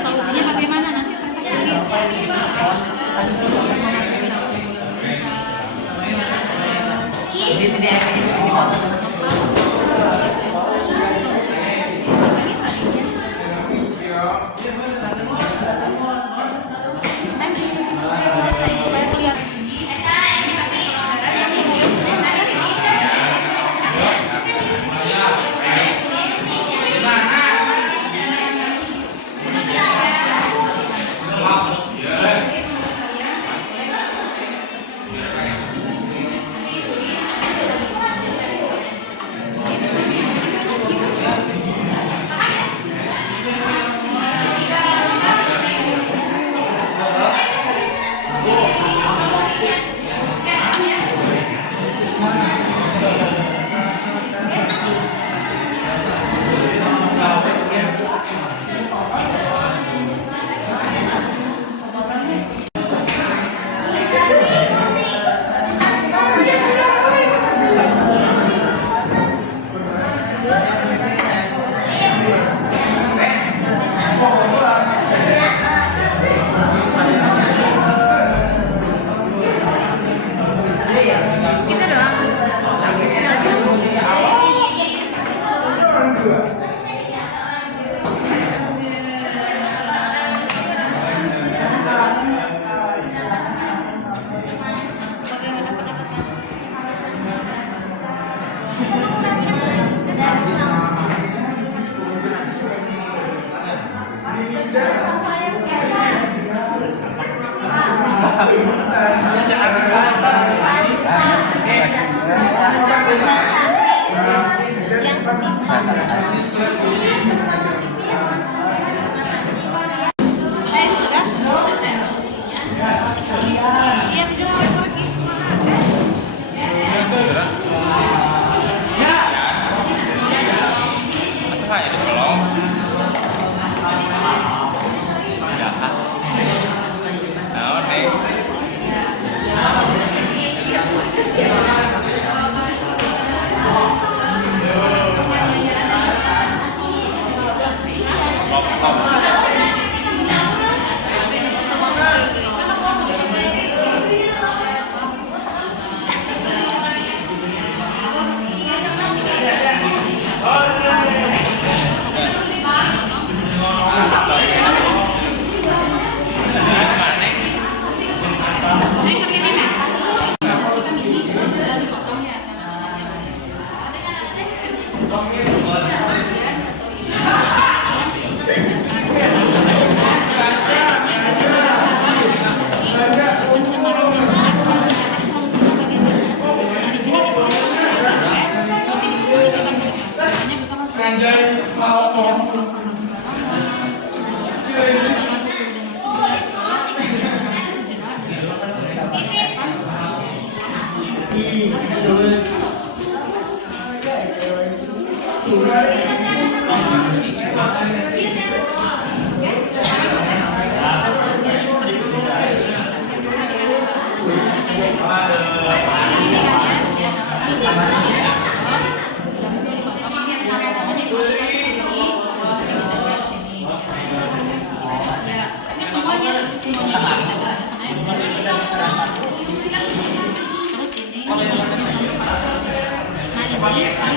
Solusinya bagaimana nanti?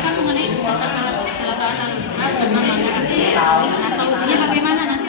kan mengenai kecelakaan lalu lintas dan melanggar aturan. Nah, solusinya bagaimana nanti?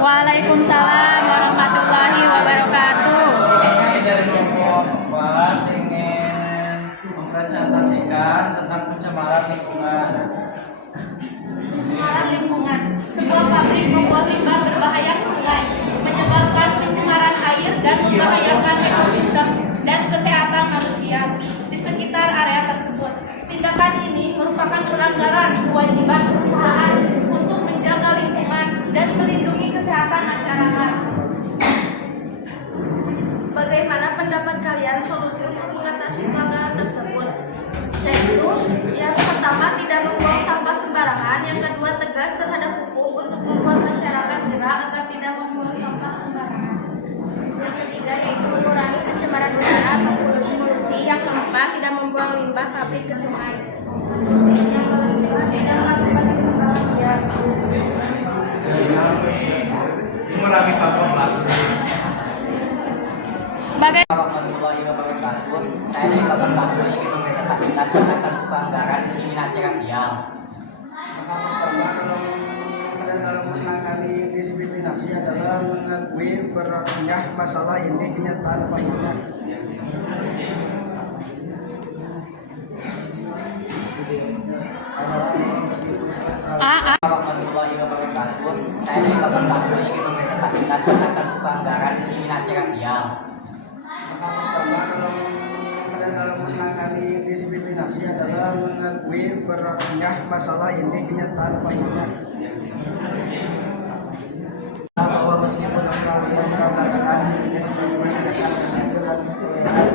Waalaikumsalam warahmatullahi wabarakatuh. Dari kelompok 4 ingin mempresentasikan tentang pencemaran lingkungan. Pencemaran lingkungan. Sebuah pabrik membuang limbah berbahaya ke sungai, menyebabkan pencemaran air dan membahayakan ekosistem dan kesehatan manusia di sekitar area tersebut. Tindakan ini merupakan pelanggaran kewajiban perusahaan untuk menjaga lingkungan dan melindungi kesehatan masyarakat. Bagaimana pendapat kalian solusi untuk mengatasi pelanggaran tersebut? Yaitu, yang pertama tidak membuang sampah sembarangan, yang kedua tegas terhadap hukum untuk membuat masyarakat jerah agar tidak membuang sampah sembarangan. Yang ketiga yaitu mengurangi pencemaran udara atau polusi. Yang keempat tidak membuang limbah pabrik ke sungai. Yang kelima tidak melakukan pengembangan bias. Mengurangi sampah plastik. Warahmatullahi wabarakatuh. Saya dari kelompok 1 ingin mempresentasikan tentang kasus pelanggaran diskriminasi rasial. Dalam menangani diskriminasi adalah mengakui beratnya masalah ini kenyataan pahitnya. Warahmatullahi wabarakatuh. Saya dari kelompok 1 ingin mempresentasikan tentang kasus pelanggaran diskriminasi rasial. Dalam menangani diskriminasi adalah mengakui beratnya masalah ini kenyataan pahitnya. Bahwa meskipun orang yang mengatakan dirinya sebagai masyarakat yang adil dan toleran.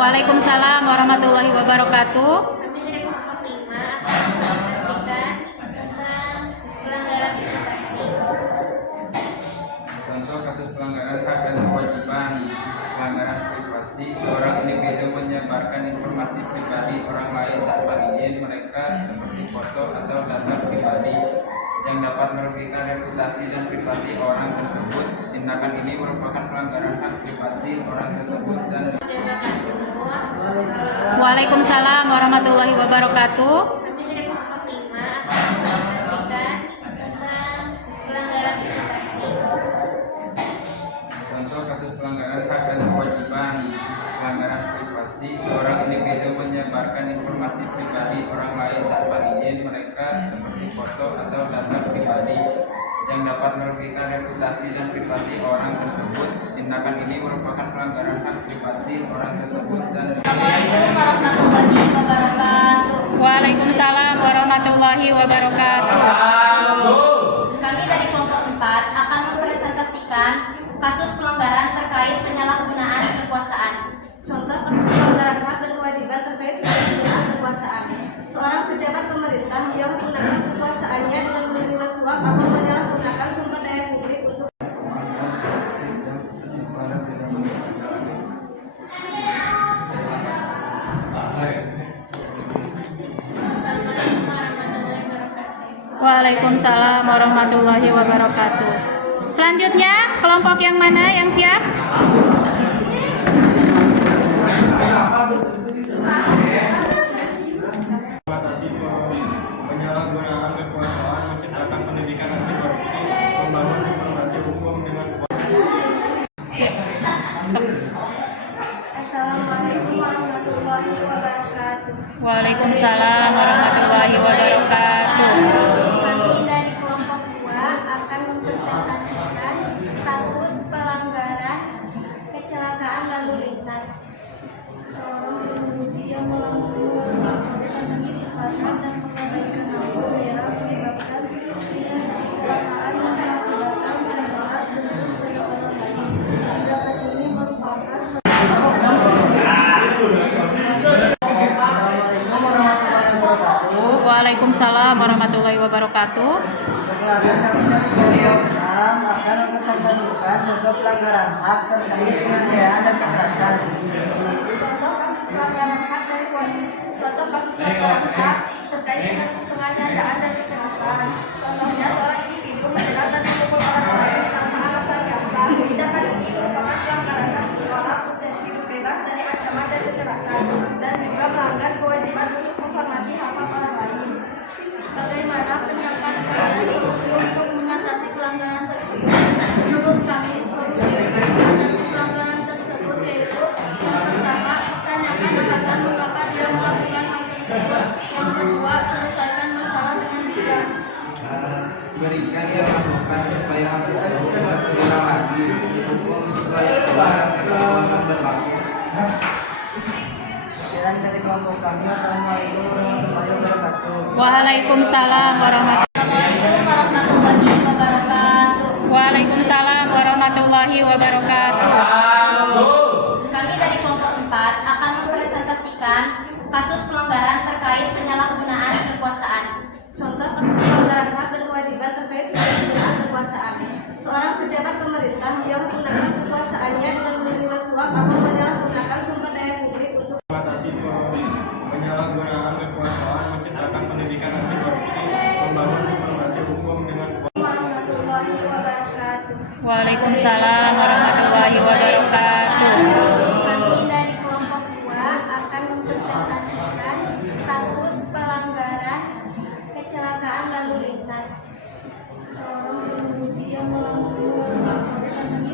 Waalaikumsalam warahmatullahi wabarakatuh. Kami dari kelompok 5 akan menginformasikan tentang pelanggaran privasi. Contoh kasus pelanggaran hak dan kewajiban. Pelanggaran privasi, seorang individu menyebarkan informasi pribadi orang lain tanpa izin mereka seperti foto atau data pribadi yang dapat merugikan reputasi dan privasi orang tersebut. Tindakan ini merupakan pelanggaran hak privasi orang tersebut dan Waalaikumsalam warahmatullahi wabarakatuh. Kami dari kelompok 5 akan menginformasikan tentang pelanggaran privasi. Contoh kasus pelanggaran hak dan kewajiban. Pelanggaran privasi, seorang individu menyebarkan informasi pribadi orang lain tanpa izin mereka seperti foto atau data pribadi yang dapat merugikan reputasi dan privasi orang tersebut. Tindakan ini merupakan pelanggaran hak privasi orang tersebut dan Assalamualaikum warahmatullahi wabarakatuh. Waalaikumsalam warahmatullahi wabarakatuh. Kami dari kelompok 4 akan mempresentasikan kasus pelanggaran terkait penyalahgunaan kekuasaan. Contoh kasus pelanggaran hak dan kewajiban terkait penyalahgunaan kekuasaan. Seorang pejabat pemerintah yang menggunakan kekuasaannya dengan Waalaikumsalam warahmatullahi wabarakatuh. Selanjutnya, kelompok yang mana yang siap? Mengatasi penyalahgunaan kekuasaan, menciptakan pendidikan anti korupsi, membangun supremasi hukum dengan Assalamualaikum warahmatullahi wabarakatuh. Waalaikumsalam warahmatullahi wabarakatuh. Kami dari kelompok 2 akan mempresentasikan kasus pelanggaran kecelakaan lalu lintas. Yang melanggar kesehatan dan mengabaikan lampu merah menyebabkan kecelakaan yang mengakibatkan penyebab serius pada orang lain. Tindakan ini merupakan Waalaikumsalam warahmatullahi wabarakatuh. Perkenalkan kami dari kelompok 6 akan mempresentasikan contoh pelanggaran hak terkait penganiayaan dan kekerasan. contoh kasus pelanggaran hak terkait dengan penganiayaan dan kekerasan. Contohnya seorang individu menyerang dan memukul orang lain tanpa alasan yang sah. Tindakan ini merupakan pelanggaran hak seseorang untuk individu bebas dari ancaman dan kekerasan dan juga melanggar kewajiban untuk menghormati hak-hak orang lain. Bagaimana pendapat kalian untuk mengatasi pelanggaran tersebut? Menurut kami, solusi untuk mengatasi pelanggaran tersebut yaitu yang pertama, tanyakan alasan mengapa dia melakukan hal tersebut. Yang kedua, selesaikan masalah dengan bijak. Berikan dia masukan supaya hal tersebut tidak terulang lagi. Hukum supaya kebenaran berlaku. Sekian dari kelompok kami. Wassalamualaikum warahmatullahi wabarakatuh. Waalaikumsalam warahmatullahi wabarakatuh. Waalaikumsalam warahmatullahi wabarakatuh. Kami dari kelompok 4 akan mempresentasikan kasus pelanggaran terkait penyalahgunaan kekuasaan. Contoh kasus pelanggaran hak dan kewajiban terkait penyalahgunaan kekuasaan. Seorang pejabat pemerintah yang menggunakan kekuasaannya dengan menerima suap atau menyalahgunakan sumber daya publik untuk mengatasi penyalahgunaan kekuasaan, menciptakan pendidikan anti korupsi, membangun supremasi hukum dengan warahmatullahi wabarakatuh. Waalaikumsalam warahmatullahi wabarakatuh. Kami dari kelompok 2 akan mempresentasikan kasus pelanggaran kecelakaan lalu lintas. Yang melanggar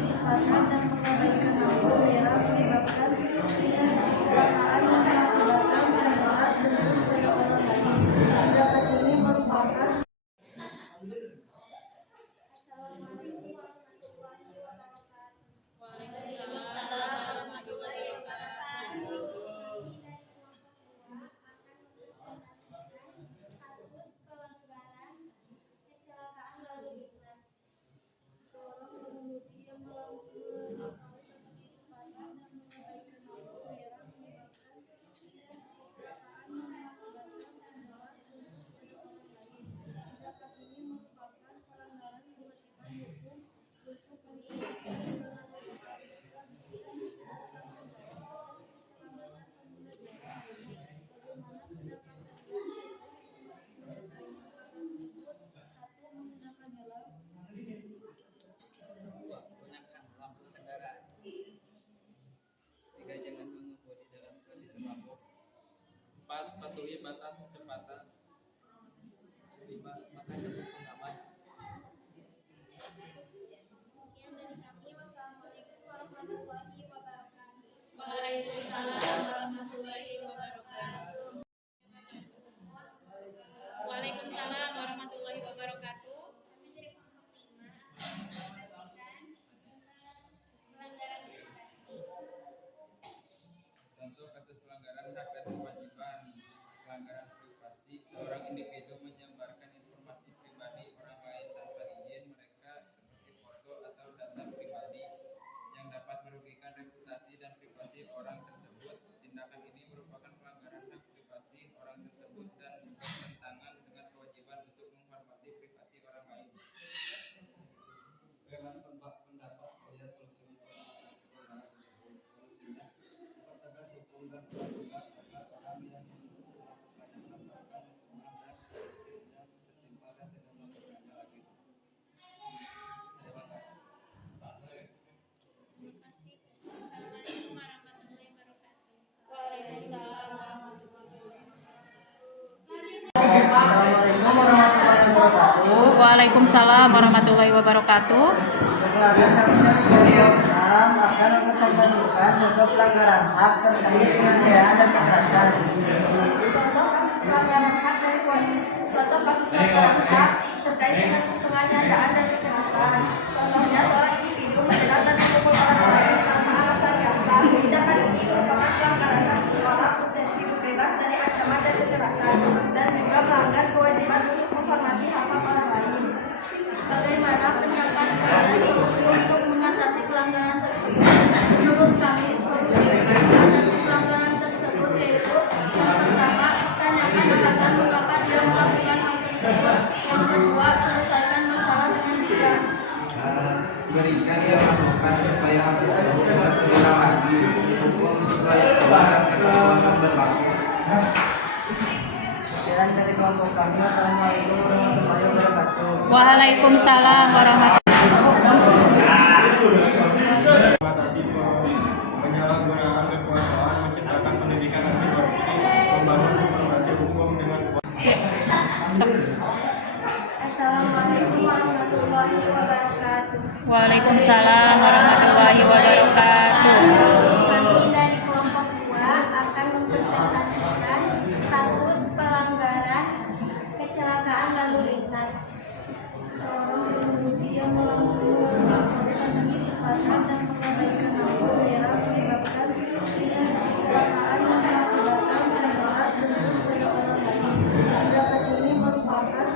kesehatan dan mengabaikan lampu merah menyebabkan kecelakaan yang mengakibatkan penyebab serius pada orang lain. Tindakan ini merupakan Waalaikumsalam warahmatullahi wabarakatuh. kasus pelanggaran kecelakaan lalu lintas. Seorang pengemudi yang melanggar kesehatan dan mengabaikan lampu merah menyebabkan kecelakaan yang mengakibatkan penyebab serius pada orang lain. Tindakan ini merupakan pelanggaran kewajiban hukum untuk menghindari Jangan mengemudi dalam kondisi mabuk. 4. Patuhi batas kecepatan. 5. Makan sebelum pengaman. Sekian dari kami. Wassalamualaikum warahmatullahi wabarakatuh. Waalaikumsalam warahmatullahi wabarakatuh. Waalaikumsalam warahmatullahi wabarakatuh. Contoh kasus pelanggaran hak dan kewajiban. Pelanggaran privasi, seorang individu menyebarkan informasi pribadi orang lain tanpa izin mereka seperti foto atau data pribadi yang dapat merugikan reputasi dan privasi orang tersebut. Tindakan ini merupakan pelanggaran hak privasi orang tersebut dan bertentangan dengan kewajiban untuk menghormati privasi orang lain. Dengan pendapat kalian solusinya pertegas hukum dan peraturan agar orang yang melakukannya mendapatkan hukuman dan sanksi yang setimpal dan Waalaikumsalam warahmatullahi wabarakatuh. Pelanggaran hak asasi manusia akan mempresentasikan contoh pelanggaran hak terkait penganiayaan dan kekerasan. Contoh kasus pelanggaran hak terkait dengan penganiayaan dan kekerasan. Contohnya seorang individu menyerang dan memukul orang lain tanpa alasan yang sah. Tindakan ini merupakan pelanggaran hak seseorang untuk hidup bebas dari ancaman dan kekerasan dan juga melanggar kewajiban untuk menghormati hak-hak orang lain. Bagaimana pendapat kalian solusi untuk mengatasi pelanggaran tersebut? Menurut kami, solusi untuk mengatasi pelanggaran tersebut yaitu yang pertama, tanyakan alasan mengapa dia melakukan hal tersebut. Yang kedua, selesaikan masalah dengan bijak. Berikan dia masukan supaya hal tersebut tidak terulang lagi. Hukum supaya pelanggaran ketentuan berlaku. Sekian dari kelompok kami. Wassalamualaikum warahmatullahi wabarakatuh. Waalaikumsalam warahmatullahi Mengatasi penyalahgunaan kekuasaan, menciptakan pendidikan anti korupsi, membangun supremasi hukum dengan Assalamualaikum warahmatullahi wabarakatuh. Waalaikumsalam warahmatullahi wabarakatuh. Kami dari kelompok 2 akan mempresentasikan kasus pelanggaran kecelakaan lalu lintas. Dia melakukan kesalahan dan mengabaikan lampu merah menyebabkan kecelakaan yang mengakibatkan penyebab serius pada orang lain. Tindakan ini merupakan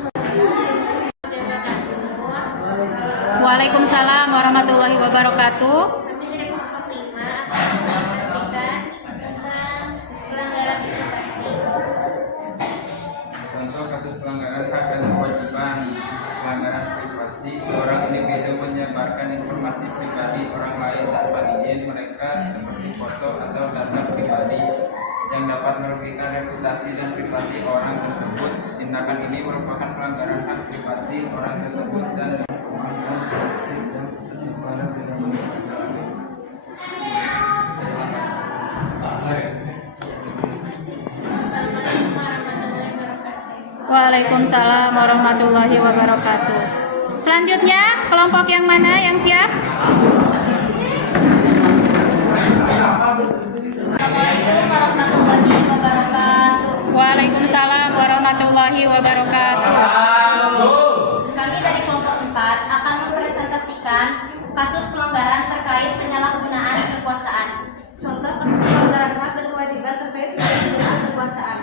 Waalaikumsalam warahmatullahi wabarakatuh. Kami dari kelompok 5 akan menginformasikan tentang pelanggaran privasi. Contoh kasus pelanggaran hak dan kewajiban. Pelanggaran privasi, seorang individu menyebarkan informasi pribadi orang lain tanpa izin mereka seperti foto atau data pribadi yang dapat merugikan reputasi dan privasi orang tersebut. Tindakan ini merupakan pelanggaran hak privasi orang tersebut dan sanksi yang setimpangan dengan masalah. Waalaikumsalam warahmatullahi wabarakatuh. Selanjutnya, kelompok yang mana yang siap? Assalamualaikum warahmatullahi wabarakatuh. Waalaikumsalam warahmatullahi wabarakatuh. Kami dari kelompok 4 akan mempresentasikan kasus pelanggaran terkait penyalahgunaan kekuasaan. Contoh kasus pelanggaran hak dan kewajiban terkait penyalahgunaan kekuasaan.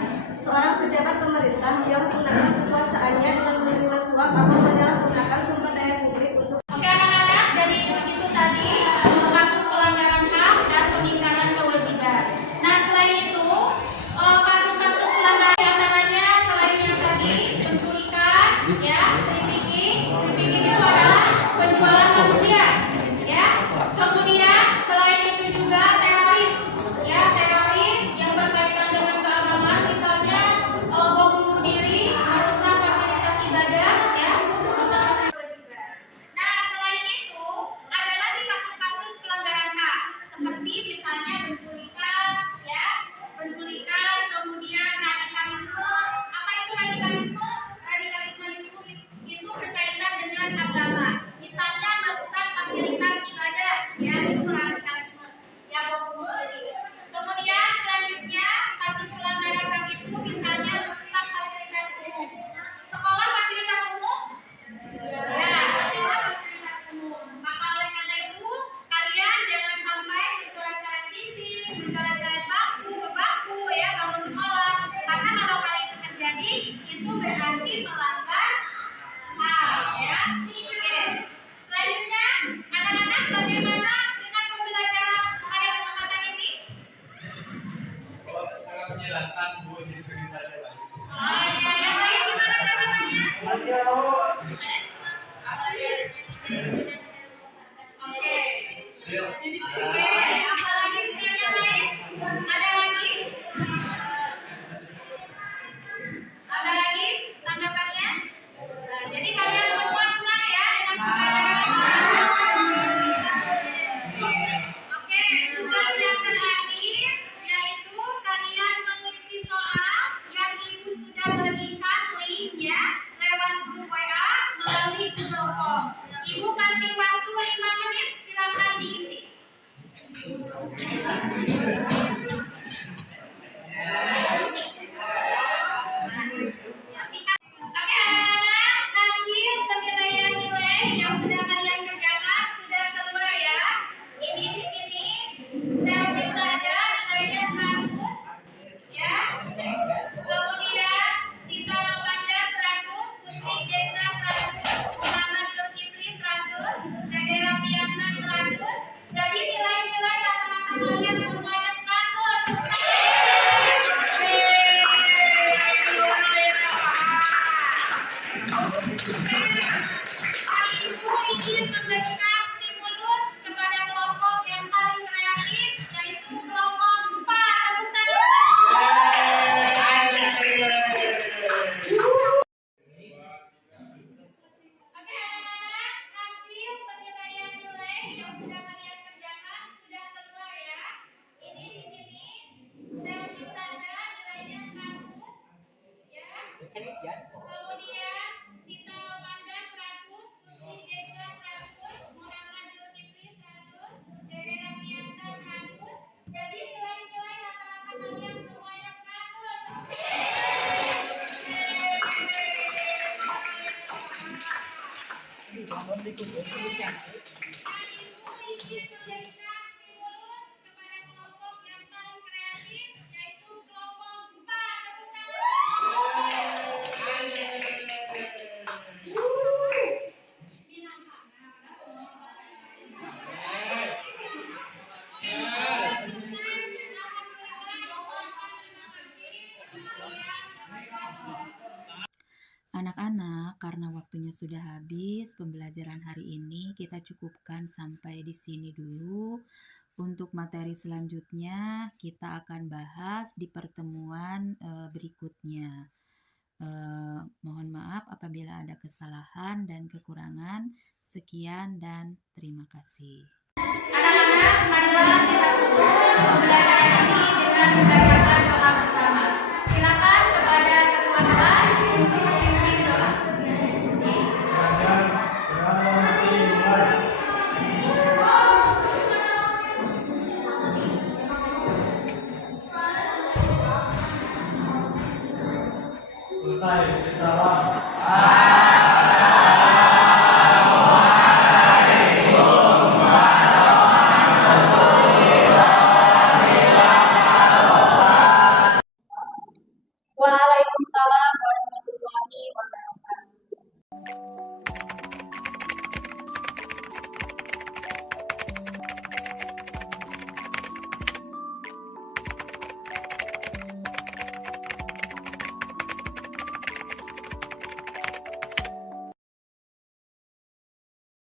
Seorang pejabat pemerintah yang menggunakan kekuasaannya dengan menerima suap atau menyalahgunakan sumber daya publik untuk. Oke anak-anak, jadi itu tadi kasus pelanggaran hak dan pengingkaran kewajiban. Nah selain itu, kasus-kasus pelanggaran antaranya selain yang tadi penculikan, ya, trafficking itu adalah penjualan manusia, ya. Kemudian selain itu juga teroris, ya, teroris yang berkaitan dengan keagamaan, misalnya bom bunuh diri, merusak fasilitas ibadah, ya, merusak fasilitas kewajiban. Nah, selain itu ada lagi kasus-kasus pelanggaran hak seperti misalnya penculikan, ya, penculikan, kemudian radikalisme. Apa itu radikalisme? Radikalisme itu berkaitan dengan agama. Misalnya merusak fasilitas ibadah, ya, itu radikalisme yang bom bunuh diri. Kemudian selanjutnya kasus pelanggaran hak itu misalnya merusak fasilitas umum. Sekolah fasilitas umum? Ya, sekolah fasilitas umum. Maka oleh karena itu kalian jangan sampai mencoret-coret dinding, mencoret-coret bangku, ya, bangku sekolah. Karena kalau hal itu terjadi, itu berarti melanggar HAM, ya. Oke. Selanjutnya, anak-anak bagaimana dengan pembelajaran pada kesempatan ini? sangat menyenangkan Bu. Oh iya, yang lain gimana tanggapannya? Asik. Oke. Oke, apa lagi yang lain? Ada lagi? Ada lagi tanggapannya? Nah, jadi kalian semua senang ya dengan pembelajaran ini? Oke, tugas yang terakhir yaitu kalian mengisi soal yang ibu sudah bagikan linknya lewat grup WA Kemudian Tita Romanda 100, Putri Jesa 100, Muhammad Zulkifli 100, Dede Ramiansa 100. Jadi nilai-nilai rata-rata kalian semuanya 100. Anak-anak, karena waktunya sudah habis, pembelajaran hari ini kita cukupkan sampai di sini dulu. Untuk materi selanjutnya, kita akan bahas di pertemuan berikutnya. Mohon maaf apabila ada kesalahan dan kekurangan. Sekian dan terima kasih. Anak-anak, marilah kita tutup pembelajaran ini dengan membacakan doa bersama. Silakan kepada ketua kelas untuk memimpin doa. Selesai, salam.